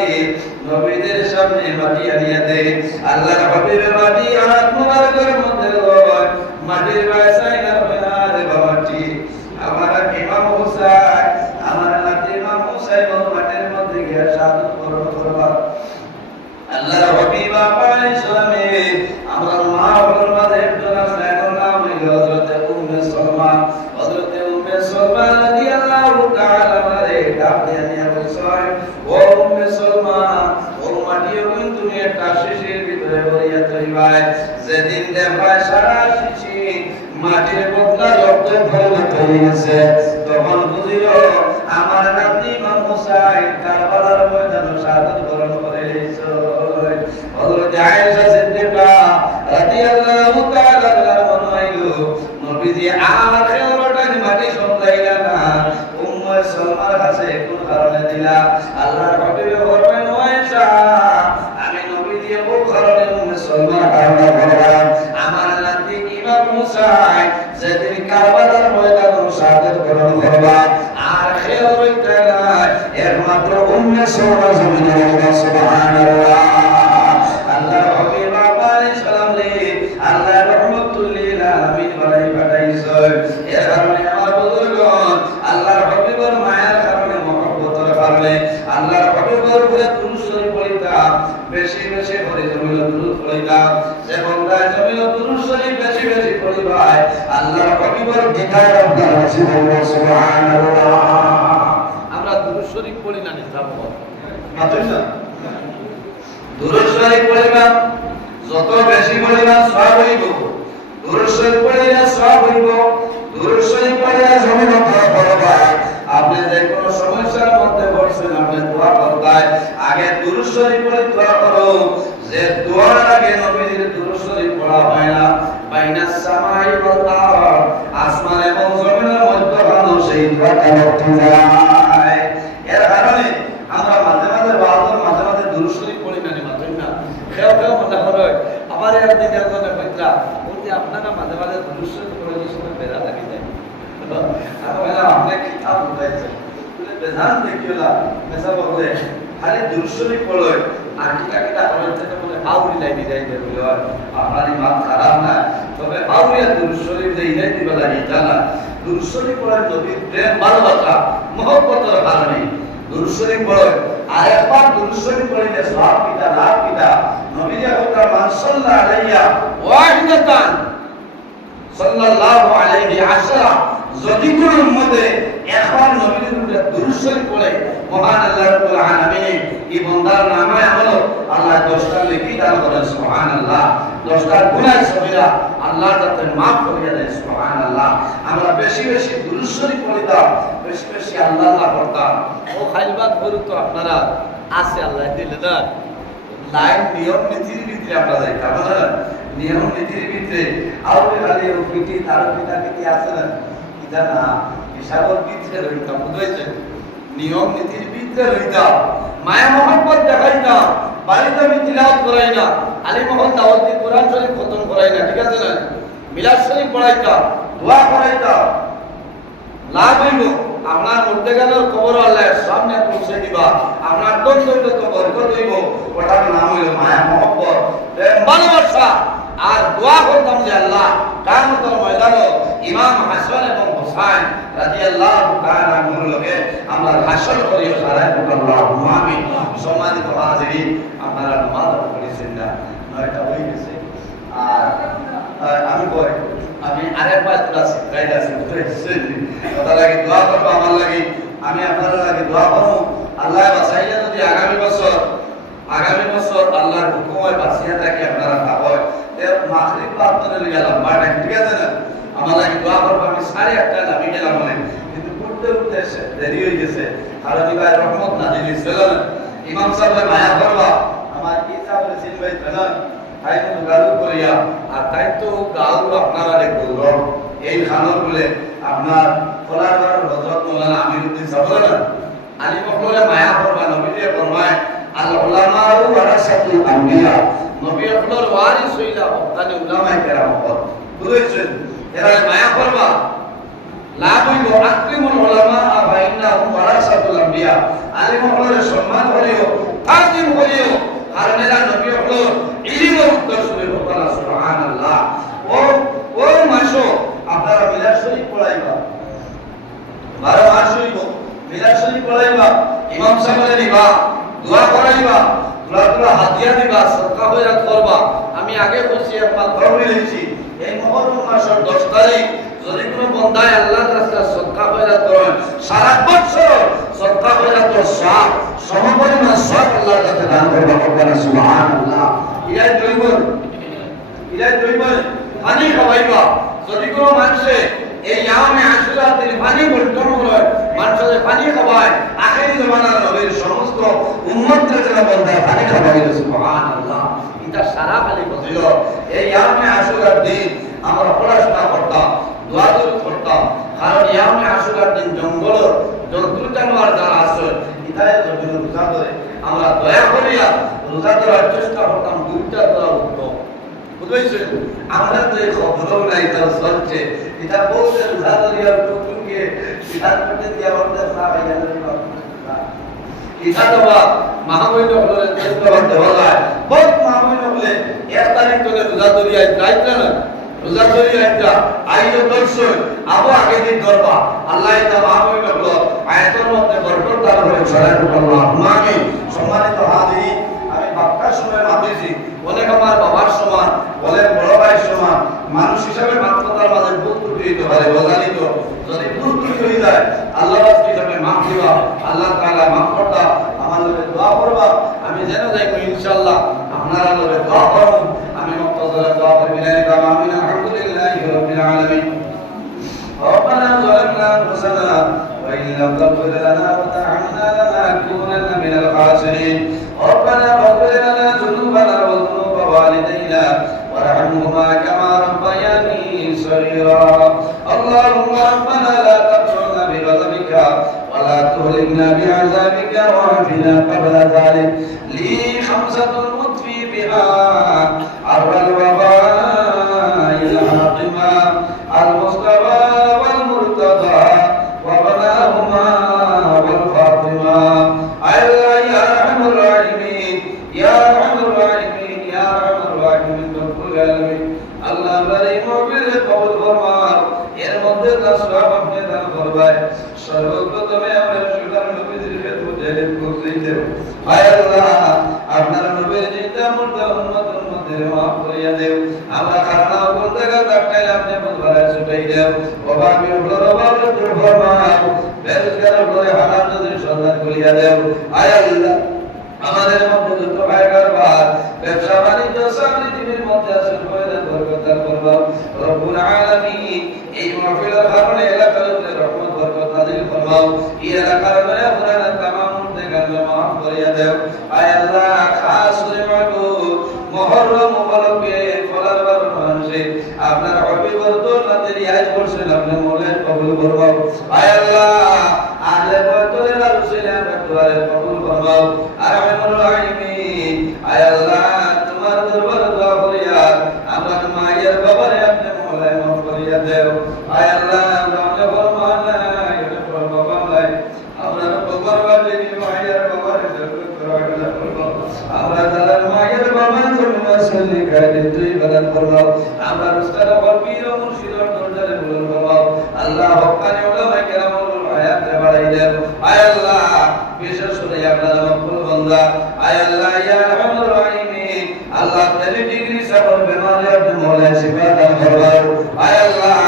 নবীদের সামনে মাটি আনিয়া দেয় আল্লাহর হাবিবের মাটি হাত মুবারকের মধ্যে লয় মাটির বাসায় না আর বাবাটি আমার ইমাম হুসাইন আমার নাতি ইমাম হুসাইন মাটির মধ্যে গিয়ে শাহাদাত বরণ করবা আল্লাহর হাবিব আলাইহিস সালাম আমরা মা বাবার মাঝে একজন আছে নাম হইল হযরত উম্মে সালমা হযরত উম্মে সালমা রাদিয়াল্লাহু তাআলা আনহা ডাক দিয়া বলছেন ও উম্মে সালমা ও মাটিও কিন্তু একটা শিশির ভিতরে ভরিয়া তৈবাই যেদিন দেখায় সারা শিশি মাটির বদলা রক্ত পরিণত হয়ে গেছে তখন বুঝিও আমার নাতি ইমাম হুসাইন কারবালার ময়দানে শাহাদাত বরণ করে এসেছে হযরত আয়েশা সিদ্দিকা রাদিয়াল্লাহু তাআলা আনহা হইলো নবীজি আখিরাতের মাটি সন্তাইলা না উম্মে সালমার কাছে কোন কারণে দিলা আল্লাহর হাবিবে ফরমান আয়েশা আমি নবীজি কোন কারণে উম্মে সালমার কারণে বললাম আমার নাতি ইমাম হুসাইন যেদিন কারবালার ময়দানে শাহাদাত বরণ করবা আখিরাতের একমাত্র উম্মে সালমা জমিনে বেশি বেশি করে জমিল দুরূদ পড়িবা যে বান্দা জমিল দুরূদ শরীফ বেশি বেশি পড়িবা আল্লাহর হাবিবের হিদায়াত আপনার নসিব হবে সুবহানাল্লাহ আমরা দুরূদ শরীফ পড়ি না নিতাম মাত্র দুরূদ শরীফ পড়িবা যত বেশি পড়িবা সওয়াব হইব দুরূদ শরীফ পড়িলে সওয়াব হইব দুরূদ শরীফ পড়িলে জমিল দোয়া করবা আপনি যে কোনো সমস্যার মধ্যে পড়ছেন আপনি দোয়া করবেন আগে দুরূদ শরীফ পড়ে দোয়া করো যে দোয়ার আগে নবীজির দুরূদ শরীফ পড়া হয় না বাইনাস সামাই ওয়াল আরদ আসমান এবং জমিনের মধ্যখানে সেই দোয়াটা উঠে যায় এর কারণে আমরা মাঝে মাঝে দুরূদ শরীফ পড়ি না মাত্র না কেউ মনে করে আমার একদিন একজনে কইলা বলতে আপনারা মাঝে মাঝে দুরূদ শরীফ পড়ে যে সময় বেড়া লাগি যায় আপনি কিতাব বুঝাইছেন বেজান দেখিলা মেসা বলে খালি দুরূদ শরীফ পড়ো আর কিটা হচ্ছে তো বলে আউরি লাই দিই যাইতে বলে আপনার ইমান খারাপ না তবে আউরিয়া দুরূদ শরীফ যে ইলাই দিবা লাগি জানা দুরূদ শরীফ পড়ার নবীর প্রেম ভালোবাসা মহব্বতের কারণে দুরূদ শরীফ পড়ো আর একবার দুরূদ শরীফ পড়লে সওয়াব কিটা লাভ কিটা নবী যে কথা মান সাল্লাল্লাহু আলাইহি ওয়াহিদাতান সাল্লাল্লাহু আলাইহি আশরা যদি কোন উম্মতে একবার নবীর উপরে দুরূদ শরীফ পড়ে মহান আল্লাহ রাব্বুল আলামিন এই বান্দার নামে আমল আল্লাহ 10টা নেকি দান করেন সুবহানাল্লাহ 10টা গুনাহ সগীরা আল্লাহ যাতে maaf করে দেয় সুবহানাল্লাহ আমরা বেশি বেশি দুরূদ শরীফ পড়িতাম বেশি বেশি আল্লাহ পড়তাম ও খাইলবাদ বলু তো আপনারা আছে আল্লাহ দিলে না লাইন নিয়ম নীতির ভিতরে আমরা যাইতাম না নিয়ম নীতির ভিতরে আউরে খালি ও পিটি তার পিতা কি আছে না এটা না হিসাবর ভিতরে রইতাম বুঝাইছেন নিয়ম নীতির ভিতরে রইতাম মায়া মোহাম্মদ দেখাইতাম বাড়িতে আমি তিলাওয়াত করাই না আলী মহল দাওয়াতি কোরআন শরীফ খতম করাই না ঠিক আছে না মিলাদ শরীফ পড়াইতাম দোয়া করাইতাম লাভ হইব আপনার মধ্যে গেল কবর আল্লাহর সামনে পৌঁছে দিবা আপনার দন্তইতে তো বরকত হইব ওটার নাম হইল মায়া মোহাম্মদ প্রেম ভালোবাসা আর দোয়া করতাম যে আল্লাহ কিয়ামতের ময়দানে ইমাম হাসান এবং হুসাইন রাদিয়াল্লাহু তাআলা আনহুর লগে আমরা হাসর করি সারাই আল্লাহুম্মা আমিন সম্মানিত হাজিরিন আপনারা নামাজ পড়েছেন না নয়টা হয়ে গেছে আর আমি কই আমি আরেকবার ক্লাস গাইডাছি বুঝছেন কথা লাগি দোয়া করব আমার লাগি আমি আপনাদের লাগি দোয়া করব আল্লাহ বাঁচাইলে যদি আগামী বছর আল্লাহর হুকুমে বাঁচিয়ে থাকে আপনারা থাকয় এর মাগরিব প্রার্থনা গেলাম বাড়ি ঠিক আছে না আমার লাগি দোয়া করব আমি 8:30 নামি গেলাম বলে কিন্তু পড়তে দেরি হয়ে গেছে আর দিবাই রহমত নাজিল হইছিল না ইমাম সাহেব মায়া করবা আমার কি সাহেব সিন ভাই জানেন তাই তো গালু করিয়া আর তাই তো গালু আপনারা রে গৌরব এই খানর বলে আপনার ফলারবার হযরত মাওলানা আমিরউদ্দিন সাহেব আলী মখলুরে মায়া করবা নবীরে ফরমায় আল উলামাউ ওয়ারাসাতুল আম্বিয়া নবী আপনার ওয়ারিস হইলা তানি উলামায়ে কেরাম বুঝছেন এরা মায়া করবা লাভ হইল আকরিমুল উলামা ফাইন্নাহুম ওয়ারাসাতুল আম্বিয়া আলী মখলুরে সম্মান করিও তাজিম করিও কারণ এরা নবী আপনার ইলমের উত্তর শুনে বলা সুবহানাল্লাহ ও মাসো আপনারা মিলাদ শরীফ পড়াইবা 12 মাস হইব মিলাদ শরীফ পড়াইবা ইমাম সাহেবের দিবা দোয়া করাইবা দোয়া হাদিয়া দিবা সদকা খয়রাত করবা আমি আগে বলছি একবার ধরে লইছি এই মুহররম মাসের 10 তারিখ যদি কোনো বান্দায় আল্লাহর রাস্তায় সদকা খয়রাত করেন সারা বছর সদকা খয়রাতের সওয়াব সমপরিমাণ সওয়াব আল্লাহর কাছে দান করবা বলেন সুবহানাল্লাহ ইলাই দইবল পানি খাওয়াইবা যদি কোনো মানুষে এই ইয়ামে আশুরাতের পানি বন্টন করে মানুষের পানি খাওয়ায় আখেরি জামানার নবীর সমস্ত উম্মতদের জন্য বলতে পানি খাওয়াইলো সুবহানাল্লাহ এটা সারা খালি বলিল এই ইয়ামে আশুরার দিন আমরা পড়াশোনা করতাম দোয়া করতাম কারণ ইয়ামে আশুরার দিন জঙ্গল জন্তু জানোয়ার যারা আছে ইতায় জমিন রোজা ধরে আমরা দয়া করিয়া রোজা ধরার চেষ্টা করতাম দুইটা দোয়া উঠতো বুঝছেন আমরা তো এই খবরও নাই তার চলছে এটা বলছে রোজা ধরিয়ার টুকুনকে সিদ্ধান্ত করতে দিয়া বলতে সাহাবা গেলেন এটা তো মহাবৈর হলেন চেষ্টা করতে বলা বহুত মহাবৈর হলে 1 তারিখ থেকে রোজা ধরিয়া যাইতে না রোজা ধরিয়া যা আইলো দর্শন আবু আগে দিন করবা আল্লাহ এটা মহাবৈর হলো আয়াতের মধ্যে বরকত দান করে ছড়ায় আল্লাহ আমিন সম্মানিত হাজিরিন আমি বাক্কার যাইবো ইনশাআল্লাহ। আপনারা বলে দোয়া করুন, আমি মুক্তাসর দোয়া করে বিদায় নিলাম। আমিন। আলহামদুলিল্লাহি রাব্বিল আলামিন। ربنا ظلمنا أنفسنا وإن لم تغفر لنا وترحمنا لنكونن من الخاسرين. ربنا اغفر لنا ذنوبنا وذنوب والدينا وارحمهما كما ربياني صغيرا. اللهم ربنا لا تبعنا بغضبك ولا تهلكنا بعذابك وعافنا قبل ذلك. لي خمسة نطفي بها عرض الوباء العاقمة المصطفى والمرتضى وبناهما والفاطمة. يا أرحم الراحمين يا أرحم الراحمين يا أرحم الراحمين رب العالمين. আল্লাহ বাড়ি মবিল কবুল ফরমান। এর মধ্যে তার সওয়াব আপনি দান করবেন। সর্বপ্রথমে আমরা সুগার নবীর খেদমতে করতে দেব। আয় আল্লাহ, আপনার নবীর জিন্দা মুর্দা উম্মতের মধ্যে মাফ করিয়া দেও। আমরা খানা কোন জায়গা তাকাই আপনি বলবারে ছুটাই দেও। বাবা আমি বড় বাবা দূর ফরমাও। বেরোজগার করে হালাল যদি সন্ধান করিয়া দেও। আয় আল্লাহ, আমাদের মধ্যে যত ভাইগার ভাই ব্যবসা বাণিজ্য সমৃদ্ধির মধ্যে আসল পয়দা বরকত করবা রব্বুল আলামিন। এই মাহফিলের কারণে এলাকার উপরে রহমত বরকত নাযিল ফরমাও। এই এলাকার উপরে আপনারা तमाम মুর্দেগানকে মাফ করিয়া দাও। আয় আল্লাহ, খাস করে মাহবুব মুহররম মুবারকে ফলার বার মাসে আপনার হাবিবর দৌলতের ইয়াদ করছেন, আপনি মওলানা কবুল ফরমাও। আয় আল্লাহ, আহলে বাইতুল রাসূলের দরবারে কবুল ফরমাও। আরহামুর রাহিমিন। আয় আল্লাহ, তোমার দরবারে দোয়া করিয়া আমরা মায়ের বাবারে আপনি মওলানা মাফ করিয়া দাও। আয় আল্লাহ, আমরা ফরমান নাই বাবা নাই আমরা বাবার বাড়ি মায়ের বাবারে দরবার করা ফরমাও। আমরা যারা মায়ের বাবার জন্য আসলে গায়ে তুই বদন ফরমাও। আমরা রুস্তারা বলবীর ও মুর্শিদের দরজারে বুলন্দ ফরমাও। আল্লাহ হক্কানি উলামা কেরামুল হায়াত বাড়াই দেন। আয় আল্লাহ, বিশেষ করে আপনার মকবুল বান্দা আয় আল্লাহ ইয়া আরহামুর রাহিমিন। আল্লাহ তাআলা ডিগ্রি সবর বেমারে আপনি মওলা শিফা দান ফরমাও। আয় আল্লাহ,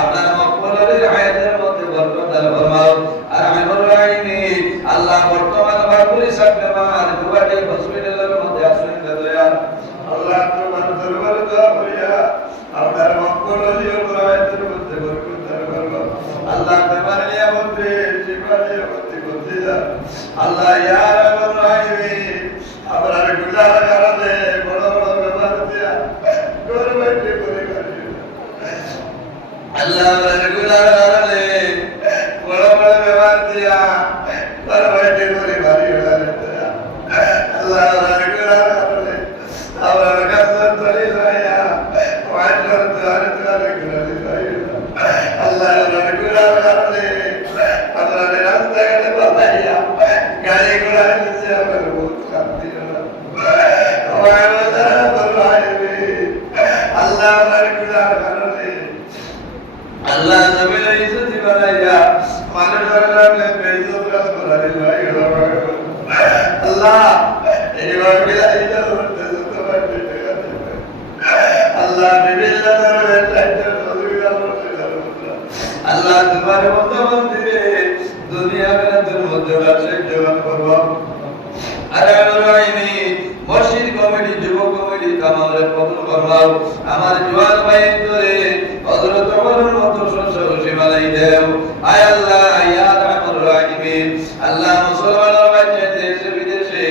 আপনার মকবুলের হায়াতের মধ্যে বরকত দান ফরমাও। আরহামুর রাহিমিন। আল্লাহ বর্তমান বাকুলি সব বেমার গুয়াহাটি হসপিটালের মধ্যে আসুন দয়া। আল্লাহ তোমার দরবারে দোয়া করিয়া আপনার মকবুলের হায়াতের মধ্যে বরকত দান ফরমাও। আল্লাহ বেমার নিয়ে মধ্যে শিফা দিয়ে মধ্যে করতে দাও। আল্লাহ ইয়া আরহামুর রাহিমিন। আপনার গুনাহ কারণে বড় বড় বেমার দিয়া ঘর বাইরে পরিবার আল্লাহ আপনার গুনাহ কারণে বড় বড় বেমার দিয়া ঘর বাইরে পরিবার আল্লাহ আপনার গুনাহ কারণে আপনার কাছে তরি লাইয়া ওয়াজর দ্বারে দ্বারে গুনাহ লাইয়া আল্লাহ আপনার গুনাহ কারণে আপনার রাস্তায় বাতাইয়া গাড়ি ঘোড়া নিচে আমার বহুত শান্তি হলো। আল্লাহ আপনার গুনাহ কারণে আল্লাহ নবীর ইজ্জত বানাইয়া মানুষের নামে বেইজ্জত করার লাগে। আল্লাহ এইভাবে গিলা ইজ্জত করতে যত পারবে আল্লাহ বিভিন্ন ধরনের চাইতে আল্লাহ তোমার বন্ধু-বান্ধবীরে দুনিয়া বেলাতের মধ্যে রাষ্ট্রের জবান করব। আরহামুর রাহিমিন। মসজিদ কমিটি যুবক কমিটি তামামরে কবুল ফরমাও। আমার জওয়ান ভাইয়ের ধরে হযরত ওমরের মতো সরসরসি বানাই দেও। আয় আল্লাহ ইয়া আরহামুর রাহিমিন। আল্লাহ মুসলমানের বাচ্চা দেশে বিদেশে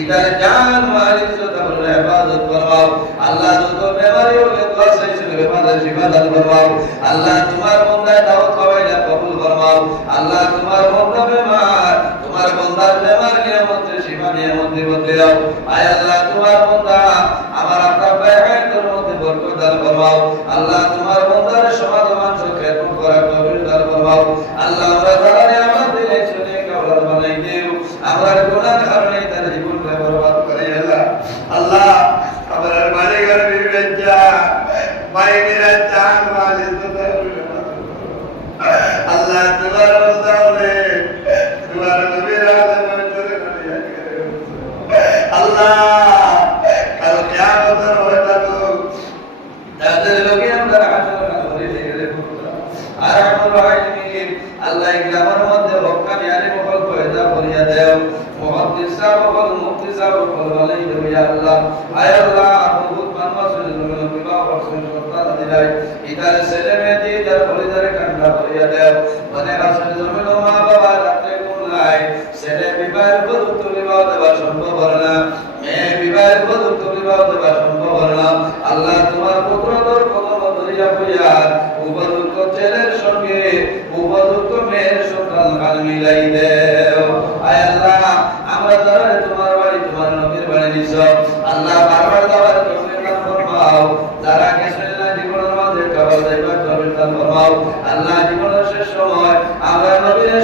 ইতার জান মাল ইজ্জত আর হেফাজত ফরমাও। আল্লাহ যত বেমারি হলে দোয়া চাইছে বেমারের শিফা দান ফরমাও। আল্লাহ তোমার বান্দার দাওয়াত কবাইলা কবুল ফরমাও। আল্লাহ তোমার বান্দা বেমার, তোমার বান্দার বেমার নিয়ামতে শিফা নিয়ামতে বদলে দাও। আয় আল্লাহ, তোমার বান্দা আমার আপনার বাইরের মধ্যে বরকত দান ফরমাও। আল্লাহ তোমার বান্দার সমাধান খেদমত করার তৌফিক দান ফরমাও। আল্লাহ আমরা যারা নিয়ামত দিলে শুনে কবুল বানাই দিও। আমার গুনাহর কারণে তার জীবনকে বরবাদ করে আল্লাহ। আল্লাহ আমার মালিকের বিরুদ্ধে বাইরে জান মালিক আল্লাহ তোমার বান্দারে তোমার নবীর আদমের চলে করিয়া আল্লাহ কাল কিয়ামতের হয়তো তাদের লোকে আমরা হাসর করে গেলে আরহামুর রাহিমিন। আল্লাহ গ্রামের মধ্যে হক্কানি আলিম হল পয়দা করিয়া দেও। মুহাদ্দিস সাহেব হল মুফতি সাহেব হল দেব ইয়া আল্লাহ আয় আল্লাহ বহুত মানুষ জমিন বিবাহ করছেন সন্তান দিলাই ইতার ছেলে মেয়ে ইতার পরিবারে কান্না করিয়া দেও মানে রাসূল জমিন মা বাবা রাতে কোলাই ছেলে বিবাহের উপযুক্ত বিবাহ দেওয়া সম্ভব হয় না মেয়ে বিবাহের উপযুক্ত বিবাহ দেওয়া সম্ভব হয় না আল্লাহ তোমার পুত্র তোর কদম ধরিয়া হইয়া উপযুক্ত ছেলের সঙ্গে উপযুক্ত মেয়ের সন্তান কাল মিলাই দেও আয় আল্লাহ আমরা যারা তোমার বাড়ি তোমার নবীর বাড়ি দিছ আল্লাহ বারবার যাওয়ার তৌফিক দান ফরমাও যারা কিছু না জীবনের মাঝে কবর যাইবার তৌফিক দান ফরমাও আল্লাহ জীবনের শেষ সময় আমরা নবীর